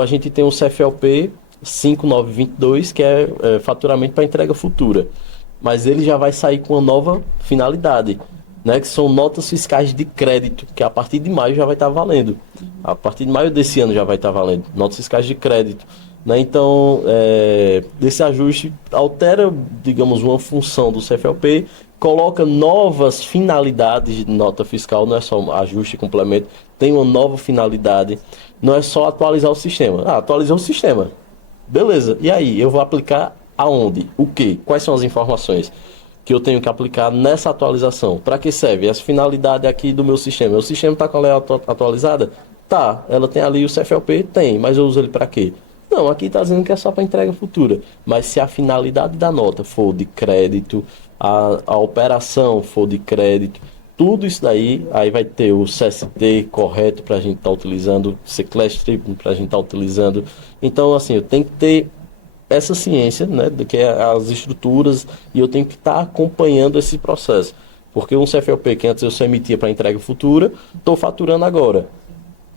a gente tem o CFLP 5922, que é faturamento para entrega futura. Mas ele já vai sair com uma nova finalidade, né? Que são notas fiscais de crédito, que a partir de maio já vai estar valendo. A partir de maio desse ano já vai estar valendo. Notas fiscais de crédito. Né? Então, esse ajuste altera, digamos, uma função do CFLP, coloca novas finalidades de nota fiscal, não é só ajuste e complemento, tem uma nova finalidade, não é só atualizar o sistema. Atualizou o sistema. Beleza, e aí? Eu vou aplicar aonde? O quê? Quais são as informações que eu tenho que aplicar nessa atualização? Para que serve? Essa finalidade aqui do meu sistema. O sistema está com a lei atualizada? Tá, ela tem ali o CFLP? Tem, mas eu uso ele para quê? Não, aqui está dizendo que é só para entrega futura. Mas se a finalidade da nota for de crédito, a operação for de crédito, tudo isso daí, aí vai ter o CST correto para a gente estar utilizando, o CCLES triplo para a gente estar utilizando. Então, assim, eu tenho que ter essa ciência, né, de que é as estruturas, e eu tenho que estar acompanhando esse processo. Porque um CFLP que antes eu só emitia para entrega futura, estou faturando agora.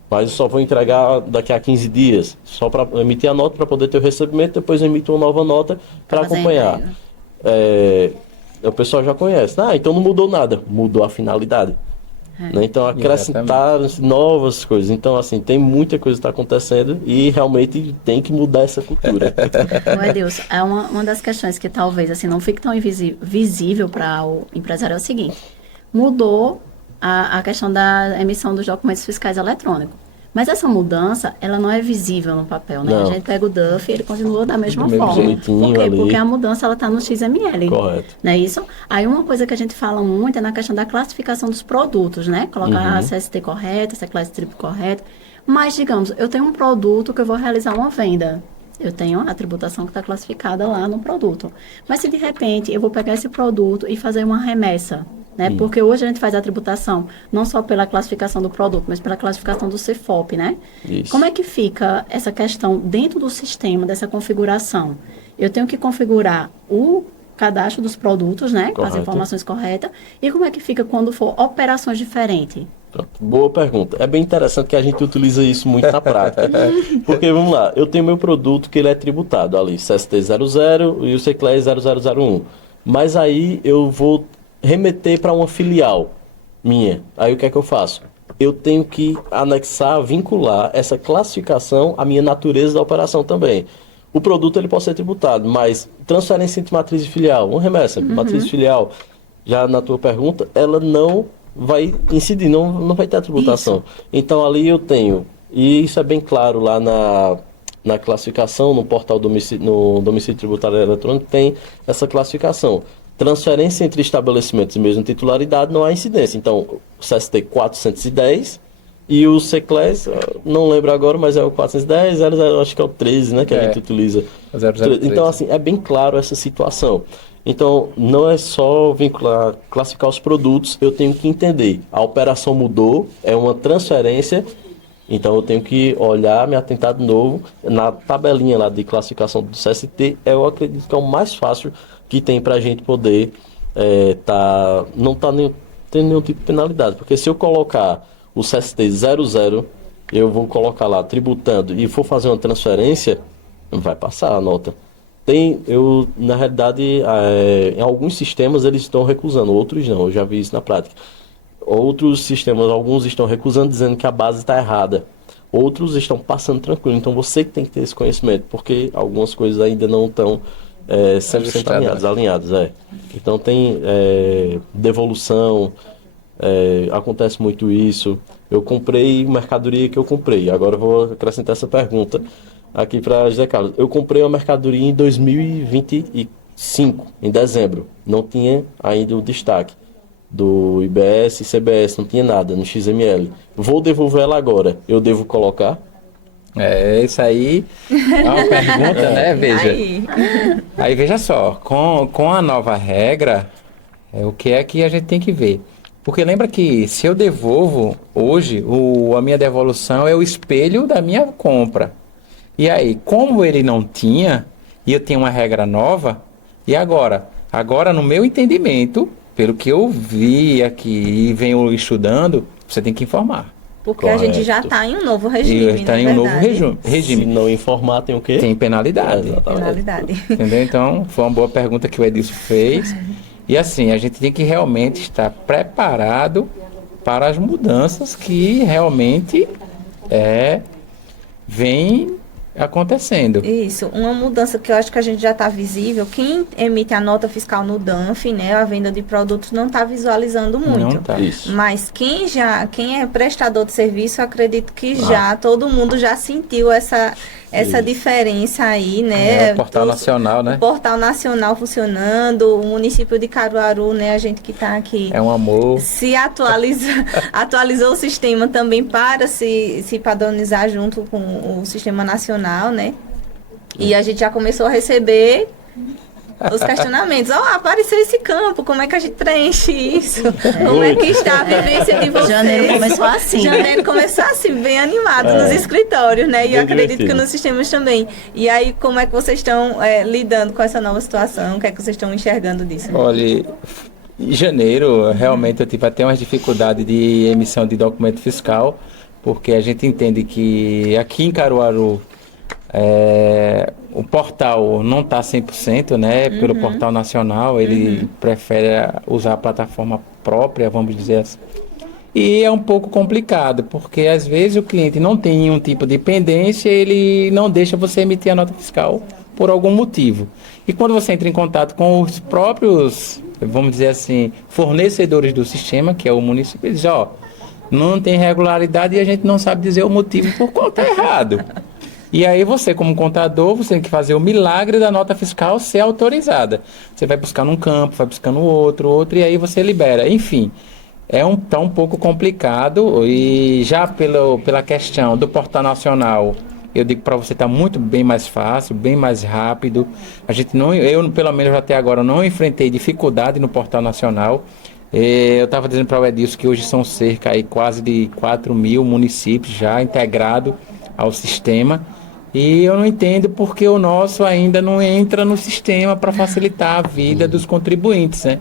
Mas eu só vou entregar daqui a 15 dias, só para emitir a nota para poder ter o recebimento, depois eu emito uma nova nota para acompanhar. O pessoal já conhece. Então não mudou nada, mudou a finalidade. Né? Então acrescentaram novas coisas. Então, assim, tem muita coisa que está acontecendo e realmente tem que mudar essa cultura. Meu Deus, é uma das questões que talvez assim, não fique tão visível para o empresário é o seguinte: mudou a questão da emissão dos documentos fiscais eletrônicos. Mas essa mudança, ela não é visível no papel, né? Não. A gente pega o DUF e ele continua da mesma mesmo forma. jeitinho Por quê? ali. Porque a mudança, ela está no XML. Correto. Não é isso? Aí uma coisa que a gente fala muito é na questão da classificação dos produtos, né? Colocar a CST correta, a classe triplo correta. Mas, digamos, eu tenho um produto que eu vou realizar uma venda. Eu tenho a tributação que está classificada lá no produto. Mas se de repente eu vou pegar esse produto e fazer uma remessa, né? Porque hoje a gente faz a tributação não só pela classificação do produto, mas pela classificação do CFOP, né? Isso. Como é que fica essa questão dentro do sistema, dessa configuração? Eu tenho que configurar o cadastro dos produtos, né? Com as Correto. informações corretas. E como é que fica quando for operações diferentes? Pronto. Boa pergunta. É bem interessante que a gente utiliza isso muito na prática. Porque, vamos lá, eu tenho meu produto que ele é tributado ali, CST00 e o CCLES 0001. Mas aí eu vou remeter para uma filial minha. Aí o que é que eu faço? Eu tenho que anexar, vincular essa classificação à minha natureza da operação também. O produto ele pode ser tributado, mas transferência entre matriz e filial, uma remessa, matriz e filial, já na tua pergunta, ela não vai incidir, não vai ter a tributação. Isso. Então ali eu tenho, e isso é bem claro lá na classificação, no portal no domicílio tributário eletrônico, tem essa classificação. Transferência entre estabelecimentos e mesma titularidade não há incidência. Então, o CST 410 e o CCLES, não lembro agora, mas é o 410, acho que é o 13, né, que a gente utiliza. 0013. Então, assim, é bem claro essa situação. Então, não é só vincular, classificar os produtos, eu tenho que entender. A operação mudou, é uma transferência, então eu tenho que olhar, me atentar de novo. Na tabelinha lá de classificação do CST, eu acredito que é o mais fácil que tem para a gente poder não tendo nenhum tipo de penalidade. Porque se eu colocar o CST 00, eu vou colocar lá tributando e for fazer uma transferência, vai passar a nota. Na realidade, em alguns sistemas eles estão recusando, outros não, eu já vi isso na prática. Outros sistemas, alguns estão recusando, dizendo que a base está errada. Outros estão passando tranquilo. Então você que tem que ter esse conhecimento, porque algumas coisas ainda não estão 100% alinhadas. Então tem devolução, acontece muito isso. Eu comprei mercadoria que eu comprei. Agora eu vou acrescentar essa pergunta aqui para José Carlos. Eu comprei uma mercadoria em 2025, em dezembro. Não tinha ainda o destaque do IBS e CBS, não tinha nada no XML. Vou devolver ela agora. Eu devo colocar? Isso aí é uma pergunta, né? Veja. Aí veja só, com a nova regra, o que é que a gente tem que ver? Porque lembra que se eu devolvo hoje, a minha devolução é o espelho da minha compra. E aí, como ele não tinha, e eu tenho uma regra nova, e agora? Agora, no meu entendimento, pelo que eu vi aqui e venho estudando, você tem que informar. Porque a gente já Correto. está em um novo E regime, está na em um novo verdade. Se regime. não informar, tem o quê? Tem penalidade. Exatamente. Penalidade. Entendeu? Então, foi uma boa pergunta que o Edilson fez. E assim, a gente tem que realmente estar preparado para as mudanças que realmente vêm acontecendo. Isso, uma mudança que eu acho que a gente já está visível. Quem emite a nota fiscal no DANF, né, a venda de produtos, não está visualizando muito. Não tá. Isso. Mas quem é prestador de serviço, eu acredito que todo mundo já sentiu essa diferença aí, né? O Portal Nacional, né? O Portal Nacional funcionando, o município de Caruaru, né, a gente que está aqui. É um amor. Se atualizou o sistema também para se padronizar junto com o sistema nacional, né? E a gente já começou a receber os questionamentos. Apareceu esse campo, como é que a gente preenche isso? Como é que está a vivência de vocês? Janeiro começou assim, Janeiro começou assim, bem animado nos escritórios, né? E Bem eu acredito divertido. que nos sistemas também. E aí, como é que vocês estão lidando com essa nova situação? O que é que vocês estão enxergando disso? Olha, em janeiro, realmente eu tive até umas dificuldades de emissão de documento fiscal, porque a gente entende que aqui em Caruaru o portal não está 100%, né? Pelo portal nacional, ele prefere usar a plataforma própria, vamos dizer assim. E é um pouco complicado, porque às vezes o cliente não tem nenhum tipo de pendência, ele não deixa você emitir a nota fiscal por algum motivo. E quando você entra em contato com os próprios, vamos dizer assim, fornecedores do sistema, que é o município, eles dizem, não tem regularidade e a gente não sabe dizer o motivo por qual está errado. E aí você, como contador, você tem que fazer o milagre da nota fiscal ser autorizada. Você vai buscar num campo, vai buscar no outro, e aí você libera. Enfim, tá um pouco complicado e já pela questão do Portal Nacional, eu digo para você, está muito bem mais fácil, bem mais rápido. Eu pelo menos até agora não enfrentei dificuldade no Portal Nacional. Eu estava dizendo para o Edilson que hoje são cerca aí quase de 4.000 municípios já integrados ao sistema. E eu não entendo porque o nosso ainda não entra no sistema para facilitar a vida dos contribuintes, né?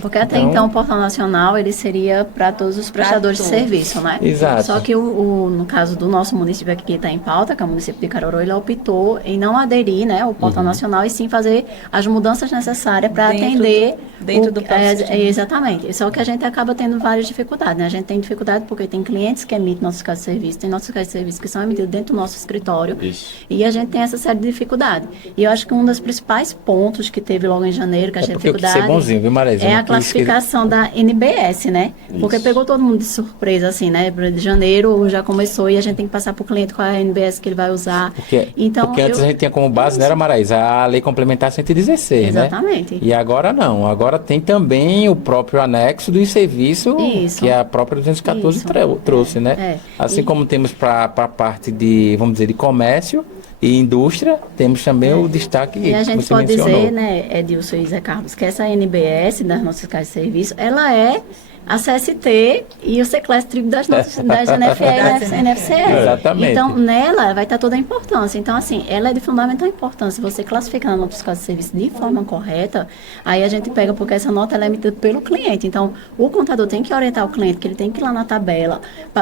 Porque até então o Portal Nacional ele seria para todos os prestadores de serviço, né? Exato. Só que no caso do nosso município aqui que está em pauta, que é o município de Caruaru, ele optou em não aderir, né, ao Portal Nacional e sim fazer as mudanças necessárias para atender dentro do próprio sistema. Exatamente. Só que a gente acaba tendo várias dificuldades, né? A gente tem dificuldade porque tem clientes que emitem nossos casos de serviço, tem nossos casos de serviço que são emitidos dentro do nosso escritório. Isso. E a gente tem essa série de dificuldades. E eu acho que um dos principais pontos que teve logo em janeiro, que a gente Porque eu quis dificuldade ser bonzinho, viu, Marisa? é a classificação da NBS, né? Porque pegou todo mundo de surpresa, assim, né? De janeiro já começou e a gente tem que passar para o cliente qual é a NBS que ele vai usar. Porque Então, antes a gente tinha como base, não era, Maraísa, a Lei Complementar 116, né? Exatamente. E agora não. Agora tem também o próprio anexo do serviço Isso. que a própria 214 Isso. Trouxe, né? É. Assim E- como temos para a parte de, vamos dizer, de comércio e indústria, temos também o destaque E a que gente você pode mencionou. dizer, né, Edilson e Zé Carlos, que essa NBS das nossas casas de serviço, ela é a CST e o Seclés Tribo das nossas das NFE e NFCE. Exatamente. Então, nela vai estar toda a importância. Então, assim, ela é de fundamental importância. Você classificar a nota fiscal de serviço de forma correta, aí a gente pega, porque essa nota ela é emitida pelo cliente. Então, o contador tem que orientar o cliente, que ele tem que ir lá na tabela,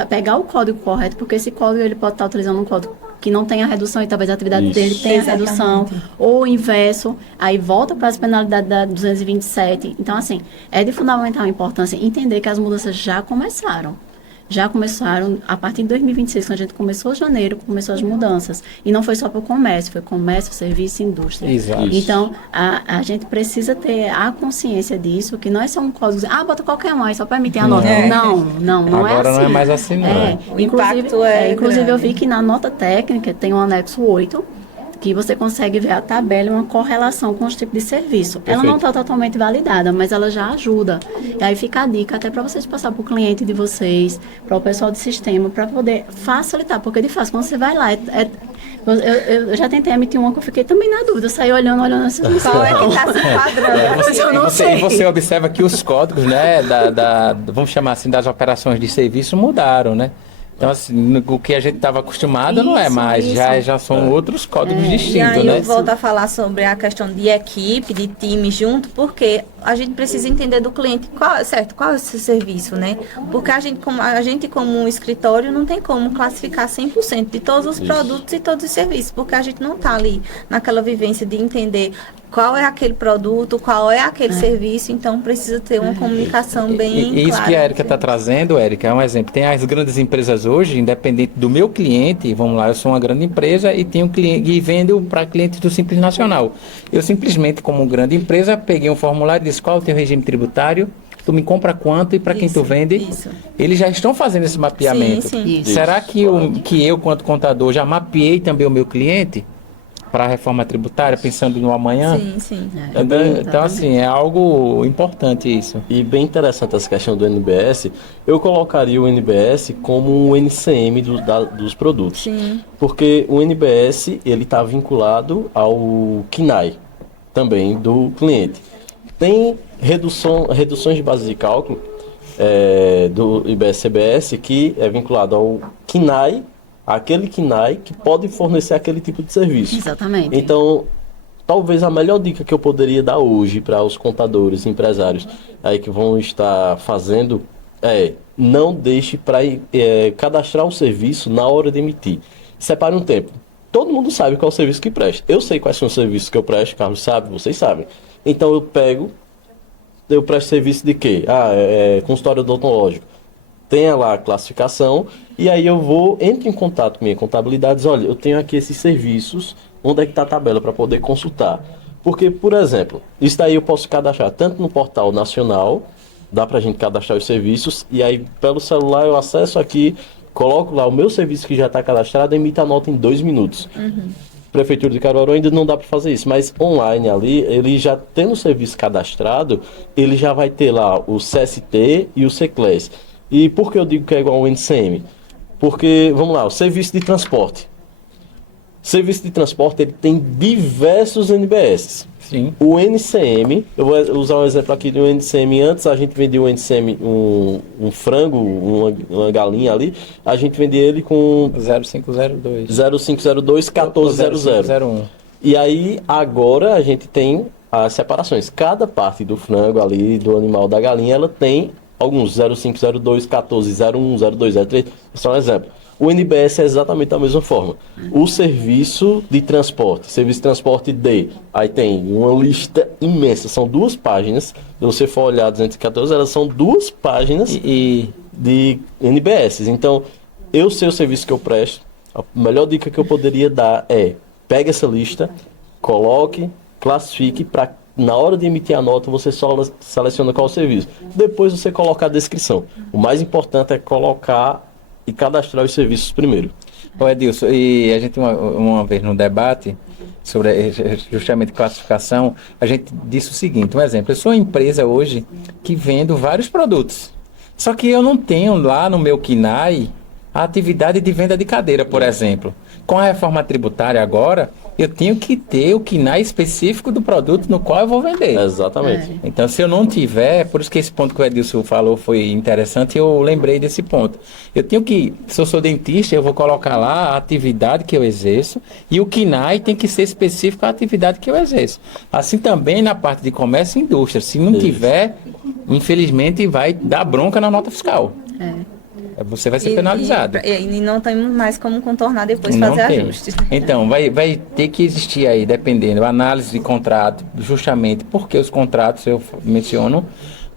pegar o código correto, porque esse código ele pode estar utilizando um código que não tem a redução e talvez a atividade Isso. dele tenha redução, ou o inverso, aí volta para as penalidades da 227. Então, assim, é de fundamental importância entender que as mudanças já começaram. Já começaram, a partir de 2026, quando a gente começou janeiro, começou as mudanças. E não foi só para o comércio, foi comércio, serviço e indústria. Exato. Então, a gente precisa ter a consciência disso, que não é só um código, bota qualquer um aí, só para emitir a nota. Não é Agora assim. não é mais assim, não. O impacto é inclusive eu grande. vi que na nota técnica tem o anexo 8, que você consegue ver a tabela e uma correlação com os tipos de serviço. Ela não está totalmente validada, mas ela já ajuda. E aí fica a dica até para vocês passar para o cliente de vocês, para o pessoal do sistema, para poder facilitar, porque de fato, quando você vai lá, eu já tentei emitir uma que eu fiquei também na dúvida, eu saí olhando assim. Qual é que está se enquadrando? Eu não sei. E você observa que os códigos, né, vamos chamar assim, das operações de serviço mudaram, né? Então, assim, o que a gente estava acostumado não é Isso, mais, isso. já são outros códigos E distintos, aí né? eu volto a falar sobre a questão de equipe, de time junto, porque a gente precisa entender do cliente qual é o seu serviço, né? Porque como um escritório não tem como classificar 100% de todos os produtos e todos os serviços, porque a gente não está ali naquela vivência de entender qual é aquele produto, qual é aquele serviço, então precisa ter uma comunicação bem E isso clara. que a Érica está trazendo, Érica, é um exemplo. Tem as grandes empresas hoje, independente do meu cliente, vamos lá, eu sou uma grande empresa e tenho cliente e vendo para clientes do Simples Nacional. Eu simplesmente, como grande empresa, peguei um formulário e disse qual é o teu regime tributário, tu me compra quanto e para quem tu vende. Isso. Eles já estão fazendo esse mapeamento. Sim. Isso. Será que eu, quanto contador, já mapeei também o meu cliente para a reforma tributária, pensando no amanhã? Sim. Então, assim, é algo importante isso. E bem interessante essa questão do NBS. Eu colocaria o NBS como um NCM dos produtos. Sim. Porque o NBS ele está vinculado ao KNAI, também do cliente. Tem reduções de base de cálculo do IBS-CBS que é vinculado ao KNAI, aquele KNAI que pode fornecer aquele tipo de serviço. Exatamente. Então, talvez a melhor dica que eu poderia dar hoje para os contadores, empresários aí que vão estar fazendo não deixe para cadastrar o serviço na hora de emitir. Separe um tempo. Todo mundo sabe qual é o serviço que presta. Eu sei quais são os serviços que eu presto, Carlos sabe, vocês sabem. Então eu presto serviço de quê? Consultório odontológico. Tenha lá a classificação e aí entro em contato com minha contabilidade e diz, olha, eu tenho aqui esses serviços, onde é que está a tabela para poder consultar? Porque, por exemplo, isso daí eu posso cadastrar tanto no portal nacional, dá para a gente cadastrar os serviços, e aí pelo celular eu acesso aqui, coloco lá o meu serviço que já está cadastrado e emito a nota em 2 minutos. Prefeitura de Caruaru ainda não dá para fazer isso, mas online ali, ele já tendo o serviço cadastrado, ele já vai ter lá o CST e o CCLES. E por que eu digo que é igual ao NCM? Porque, vamos lá, o serviço de transporte. O serviço de transporte ele tem diversos NBS. Sim. O NCM, eu vou usar um exemplo aqui do NCM. Antes a gente vendia o NCM, um frango, uma galinha ali, a gente vendia ele com 0502. 0502 1400. 0501. E aí agora a gente tem as separações. Cada parte do frango ali, do animal da galinha, ela tem alguns 0502, 1401, 02, 03. Isso é um exemplo. O NBS é exatamente da mesma forma. O serviço de transporte D, aí tem uma lista imensa, são 2 páginas. Se você for olhar 214, elas são 2 páginas de NBS. Então, eu sei o serviço que eu presto. A melhor dica que eu poderia dar é: pegue essa lista, coloque, classifique para na hora de emitir a nota, você só seleciona qual é o serviço. Depois você coloca a descrição. O mais importante é colocar e cadastrar os serviços primeiro. Ô Edilson, e a gente uma vez no debate sobre justamente classificação, a gente disse o seguinte, um exemplo, eu sou uma empresa hoje que vendo vários produtos, só que eu não tenho lá no meu KNAI a atividade de venda de cadeira, por exemplo. Com a reforma tributária agora, eu tenho que ter o KNAI específico do produto no qual eu vou vender. Exatamente. Então, se eu não tiver, por isso que esse ponto que o Edilson falou foi interessante, eu lembrei desse ponto. Eu tenho que, se eu sou dentista, eu vou colocar lá a atividade que eu exerço e o KNAI tem que ser específico à atividade que eu exerço. Assim também na parte de comércio e indústria. Se não tiver, infelizmente vai dar bronca na nota fiscal. Você vai ser penalizado. E não temos mais como contornar depois Não fazer tem. ajustes. Então, vai ter que existir aí, dependendo, análise de contrato, justamente porque os contratos eu menciono,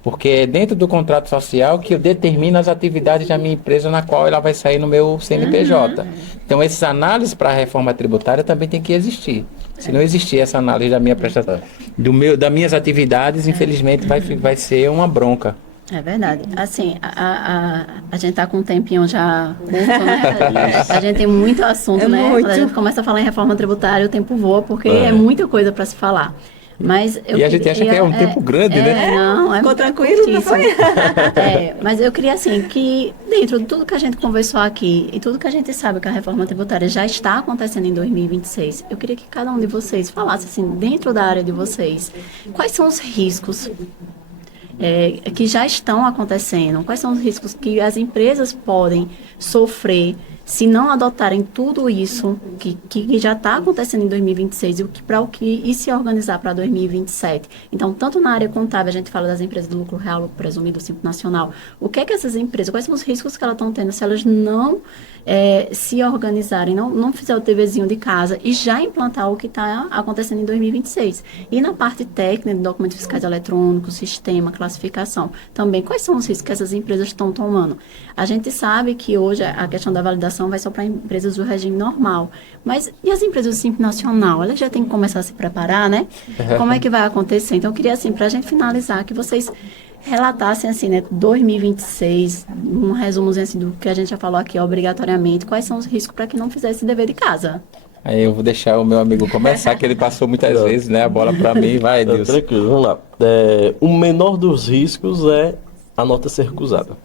porque é dentro do contrato social que eu determino as atividades da minha empresa na qual ela vai sair no meu CNPJ. Então, essas análises para a reforma tributária também tem que existir. Se não existir essa análise da minha prestação, das minhas atividades, infelizmente vai ser uma bronca. É verdade. Assim, a gente tá com um tempinho já curto, né? A gente tem muito assunto, né? Muito. Quando a gente começa a falar em reforma tributária, o tempo voa, porque é muita coisa para se falar. Mas E a gente acha que é um tempo grande, né? Não, Ficou tranquilo, não foi? Mas eu queria, assim, que dentro de tudo que a gente conversou aqui e tudo que a gente sabe que a reforma tributária já está acontecendo em 2026, eu queria que cada um de vocês falasse, assim, dentro da área de vocês, quais são os riscos que já estão acontecendo? Quais são os riscos que as empresas podem sofrer se não adotarem tudo isso que já está acontecendo em 2026 e se organizar para 2027? Então, tanto na área contábil, a gente fala das empresas do lucro real, lucro presumido, Simples Nacional. O que é que essas empresas, quais são os riscos que elas estão tendo se elas não se organizarem, não fizer o deverzinho de casa e já implantar o que está acontecendo em 2026? E na parte técnica, de documentos fiscais eletrônicos, sistema, classificação, também, quais são os riscos que essas empresas estão tomando? A gente sabe que hoje a questão da validação vai só para empresas do regime normal. Mas e as empresas do Simples Nacional? Elas já têm que começar a se preparar, né? Como é que vai acontecer? Então, eu queria, assim, para a gente finalizar, que vocês relatassem, assim, né, 2026, um resumozinho, assim, do que a gente já falou aqui, obrigatoriamente, quais são os riscos para que não fizesse esse dever de casa. Aí eu vou deixar o meu amigo começar, que ele passou muitas vezes, né, a bola para mim. Vai, Deus. Tranquilo, vamos lá. O menor dos riscos é a nota ser recusada.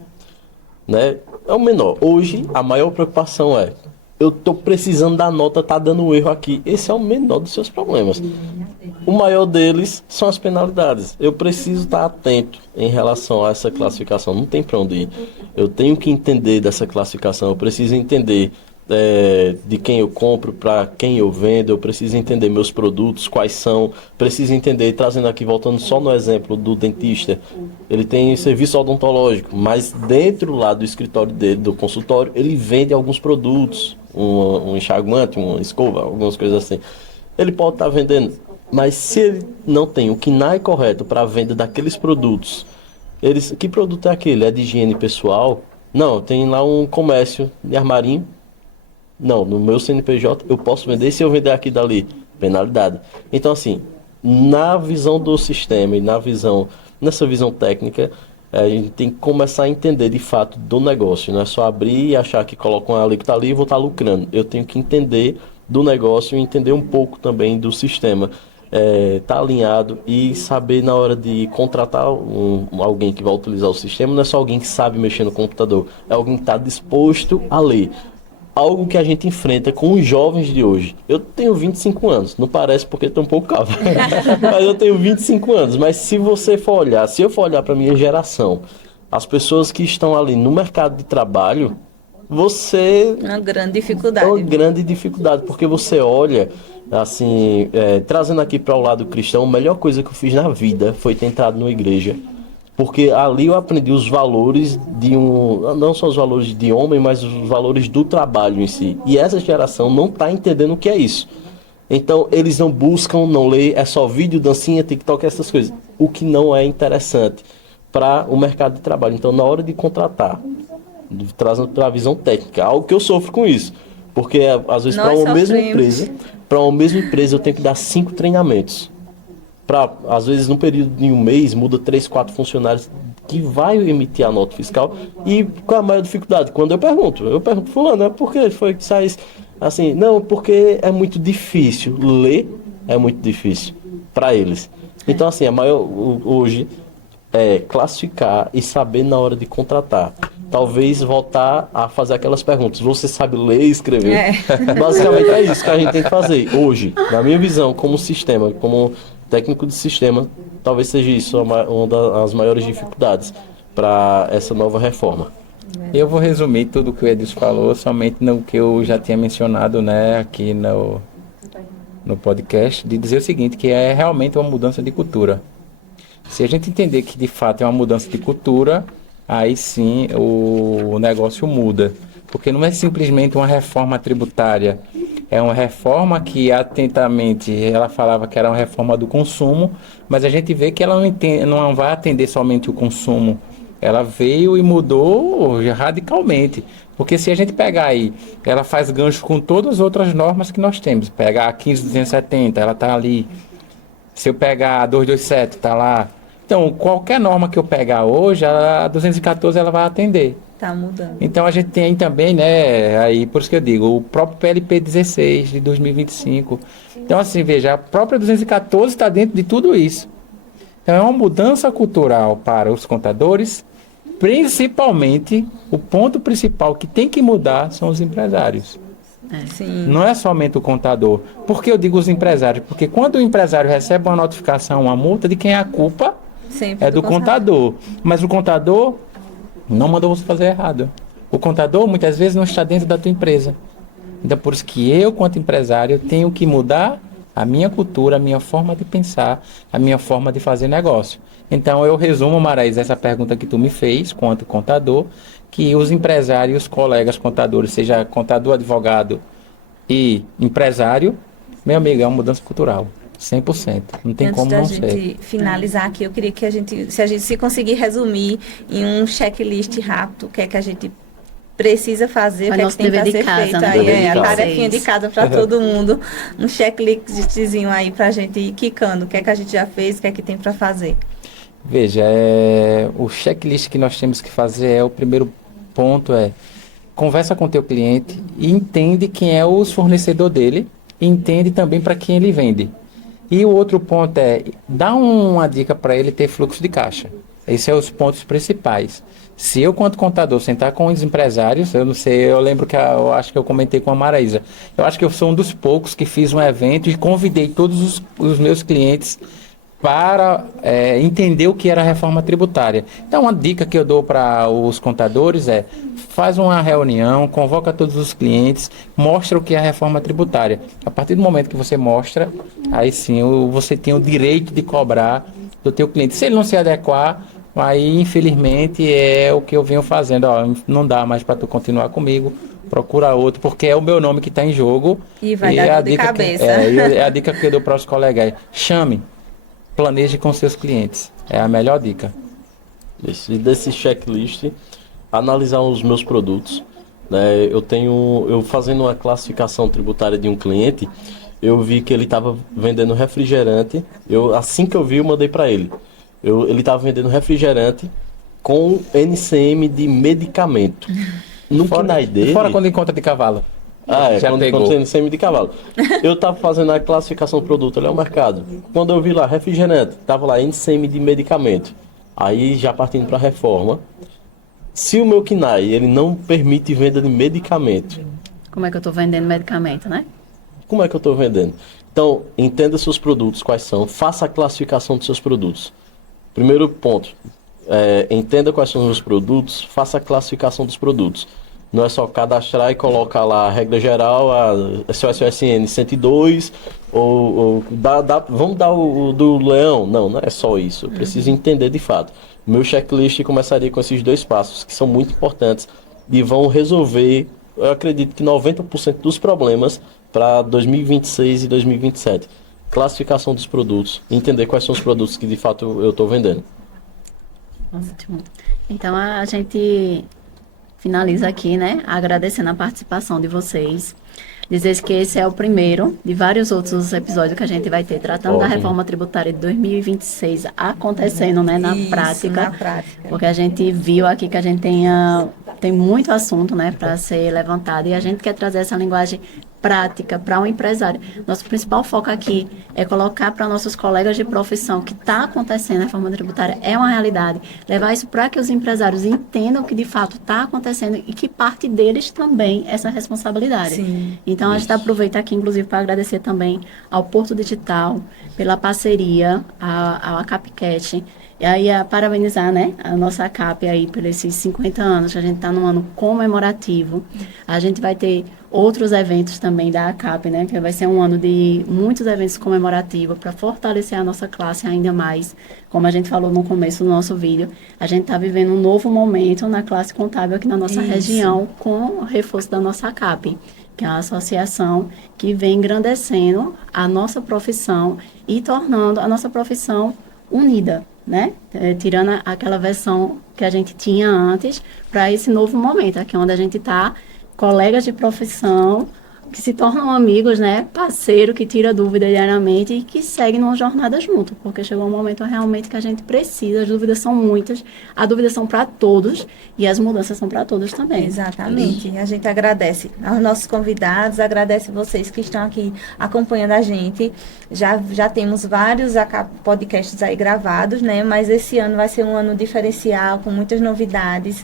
Né? É o menor. Hoje, a maior preocupação é: eu estou precisando da nota, tá dando erro aqui. Esse é o menor dos seus problemas. O maior deles são as penalidades. Eu preciso estar atento em relação a essa classificação. Não tem para onde ir. Eu tenho que entender dessa classificação. Eu preciso entender de quem eu compro, para quem eu vendo. Eu preciso entender meus produtos, quais são. Preciso entender, trazendo aqui, voltando só no exemplo do dentista, ele tem serviço odontológico, mas dentro lá do escritório dele, do consultório, ele vende alguns produtos, um enxaguante, uma escova, algumas coisas assim. Ele pode estar vendendo, mas se ele não tem o KNAI correto para a venda daqueles produtos, que produto é aquele? É de higiene pessoal? Não, tem lá um comércio de armarinho. Não, no meu CNPJ eu posso vender, se eu vender aqui e dali, penalidade. Então, assim, na visão do sistema e nessa visão técnica, a gente tem que começar a entender de fato do negócio. Não é só abrir e achar que coloca uma alíquota ali e vou estar lucrando. Eu tenho que entender do negócio e entender um pouco também do sistema. Tá alinhado e saber na hora de contratar alguém que vai utilizar o sistema, não é só alguém que sabe mexer no computador, é alguém que está disposto a ler. Algo que a gente enfrenta com os jovens de hoje. Eu tenho 25 anos, não parece porque estou um pouco calvo, mas eu tenho 25 anos. Mas se eu for olhar para a minha geração, as pessoas que estão ali no mercado de trabalho, Uma grande dificuldade. É uma grande dificuldade, porque você olha, assim, trazendo aqui para o lado cristão, a melhor coisa que eu fiz na vida foi ter entrado numa igreja. Porque ali eu aprendi os valores não só os valores de homem, mas os valores do trabalho em si. E essa geração não está entendendo o que é isso. Então, eles não buscam, não lê, é só vídeo, dancinha, TikTok, essas coisas. O que não é interessante para o mercado de trabalho. Então, na hora de contratar, trazendo para a visão técnica, algo que eu sofro com isso. Porque, às vezes, para uma mesma empresa, eu tenho que dar 5 treinamentos. Às vezes, num período de um mês, muda 3, 4 funcionários que vai emitir a nota fiscal. E qual é a maior dificuldade? Quando eu pergunto, fulano, por que foi que sai assim? Não, porque é muito difícil. Ler é muito difícil para eles. Então, assim, hoje é classificar e saber na hora de contratar. Talvez voltar a fazer aquelas perguntas. Você sabe ler e escrever? Basicamente é isso que a gente tem que fazer hoje. Na minha visão, como sistema, como técnico de sistema, talvez seja isso uma das maiores dificuldades para essa nova reforma. Eu vou resumir tudo o que o Edilson falou, somente no que eu já tinha mencionado, né, aqui no podcast, de dizer o seguinte, que é realmente uma mudança de cultura. Se a gente entender que de fato é uma mudança de cultura, aí sim o negócio muda. Porque não é simplesmente uma reforma tributária, é uma reforma que atentamente, ela falava que era uma reforma do consumo, mas a gente vê que ela não vai atender somente o consumo. Ela veio e mudou radicalmente. Porque se a gente pegar aí, ela faz gancho com todas as outras normas que nós temos. Pegar a 15.270, ela está ali. Se eu pegar a 227, está lá. Então, qualquer norma que eu pegar hoje, a 214 ela vai atender. Está mudando. Então, a gente tem também, né, aí, por isso que eu digo, o próprio PLP 16 de 2025. Então, assim, veja, a própria 214 está dentro de tudo isso. Então, é uma mudança cultural para os contadores, principalmente, o ponto principal que tem que mudar são os empresários. Sim. Não é somente o contador. Por que eu digo os empresários? Porque quando o empresário recebe uma notificação, uma multa, de quem é a culpa? Sempre é do contador. Mas o contador não mandou você fazer errado. O contador, muitas vezes, não está dentro da tua empresa. Então, por isso que eu, quanto empresário, tenho que mudar a minha cultura, a minha forma de pensar, a minha forma de fazer negócio. Então, eu resumo, Maraísa, essa pergunta que tu me fez, quanto contador, que os empresários, colegas contadores, seja contador, advogado e empresário, meu amigo, é uma mudança cultural. 100%. Não tem Antes como da não gente ser. finalizar aqui, eu queria que a gente se conseguir resumir em um checklist rápido, o que é que a gente precisa fazer, o É que é que nosso tem para dever de ser casa, feito né? aí, Dever de a casa. tarefinha de casa para todo mundo, um checklistzinho aí para a gente ir quicando, o que é que a gente já fez, o que é que tem para fazer. Veja, o checklist que nós temos que fazer o primeiro ponto conversa com o teu cliente e entende quem é o fornecedor dele e entende também para quem ele vende. E o outro ponto dá uma dica para ele ter fluxo de caixa. Esses são os pontos principais. Se eu, quanto contador, sentar com os empresários, eu não sei, eu lembro que eu acho que eu comentei com a Maraísa, eu acho que eu sou um dos poucos que fiz um evento e convidei todos os meus clientes para entender o que era a reforma tributária. Então, uma dica que eu dou para os contadores faz uma reunião, convoca todos os clientes, mostra o que é a reforma tributária. A partir do momento que você mostra, aí sim você tem o direito de cobrar do teu cliente. Se ele não se adequar, aí infelizmente é o que eu venho fazendo. Ó, não dá mais para tu continuar comigo, procura outro, porque é o meu nome que está em jogo. E vai dar dor de cabeça. É a dica que eu dou para os colegas chame. Planeje com seus clientes. É a melhor dica. E desse checklist, analisar os meus produtos. Né? Eu fazendo uma classificação tributária de um cliente, eu vi que ele estava vendendo refrigerante. Assim que eu vi, eu mandei para ele. Ele estava vendendo refrigerante com NCM de medicamento. No KNAI dele... Fora quando encontra de cavalo. Já quando pegou. tem semi de cavalo. Eu tava fazendo a classificação do produto, ali é o mercado. Quando eu vi lá, refrigerante, tava lá NCM de medicamento. Aí já partindo para reforma. Se o meu KNAI, ele não permite venda de medicamento, Como é que eu estou vendendo medicamento, né? como é que eu estou vendendo? Então, entenda seus produtos, quais são, faça a classificação dos seus produtos. Primeiro ponto, entenda quais são os produtos, faça a classificação dos produtos. Não é só cadastrar e colocar lá a regra geral, a SOSN 102, vamos dar o do leão. Não é só isso. Eu preciso entender de fato. Meu checklist começaria com esses 2 passos, que são muito importantes e vão resolver, eu acredito que 90% dos problemas para 2026 e 2027. Classificação dos produtos, entender quais são os produtos que de fato eu estou vendendo. Ótimo. Então a gente finaliza aqui, né? Agradecendo a participação de vocês. Dizer que esse é o primeiro de vários outros episódios que a gente vai ter tratando da reforma tributária de 2026 acontecendo, né, na prática. Na prática. Porque a gente viu aqui que a gente tem muito assunto, né, para ser levantado e a gente quer trazer essa linguagem prática para um empresário. Nosso principal foco aqui é colocar para nossos colegas de profissão que está acontecendo a reforma tributária, é uma realidade. Levar isso para que os empresários entendam que de fato está acontecendo e que parte deles também essa responsabilidade. Sim. Então, a gente aproveita aqui, inclusive, para agradecer também ao Porto Digital pela parceria, ao ACAPCat, e aí parabenizar, né, a nossa ACAP aí por esses 50 anos, que a gente está num ano comemorativo. A gente vai ter outros eventos também da ACAP, né, que vai ser um ano de muitos eventos comemorativos para fortalecer a nossa classe ainda mais. Como a gente falou no começo do nosso vídeo, a gente está vivendo um novo momento na classe contábil aqui na nossa região com o reforço da nossa ACAP, que é uma associação que vem engrandecendo a nossa profissão e tornando a nossa profissão unida, né? Tirando aquela versão que a gente tinha antes para esse novo momento, aqui onde a gente está, colegas de profissão que se tornam amigos, né? Parceiro que tira dúvida diariamente e que seguem numa jornada junto, porque chegou um momento realmente que a gente precisa, as dúvidas são muitas, as dúvidas são para todos e as mudanças são para todos também. Exatamente. A gente agradece aos nossos convidados, agradece vocês que estão aqui acompanhando a gente. Já temos vários podcasts aí gravados, né? Mas esse ano vai ser um ano diferencial, com muitas novidades.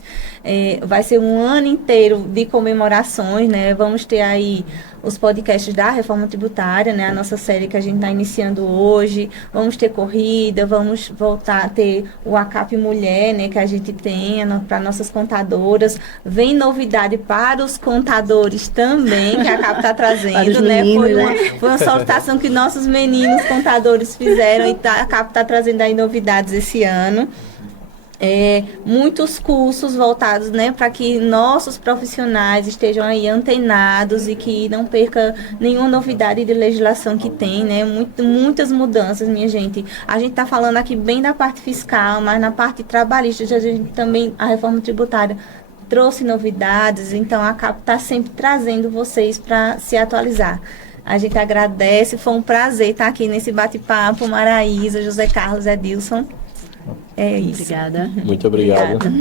Vai ser um ano inteiro de comemorações, né? Vamos ter aí os podcasts da Reforma Tributária, né? A nossa série que a gente está iniciando hoje. Vamos ter corrida, vamos voltar a ter o ACAP Mulher, né? Que a gente tem para nossas contadoras. Vem novidade para os contadores também, que a ACAP está trazendo, né? Foi uma solicitação que nossos meninos contadores fizeram e a ACAP está trazendo aí novidades esse ano. Muitos cursos voltados, né, para que nossos profissionais estejam aí antenados e que não perca nenhuma novidade de legislação que tem, né, muitas mudanças, minha gente. A gente está falando aqui bem da parte fiscal, mas na parte trabalhista, a gente também, a reforma tributária trouxe novidades, então a CAP está sempre trazendo vocês para se atualizar. A gente agradece, foi um prazer estar aqui nesse bate-papo, Maraísa, José Carlos, Edilson. É isso. Obrigada. Muito obrigado. Obrigada.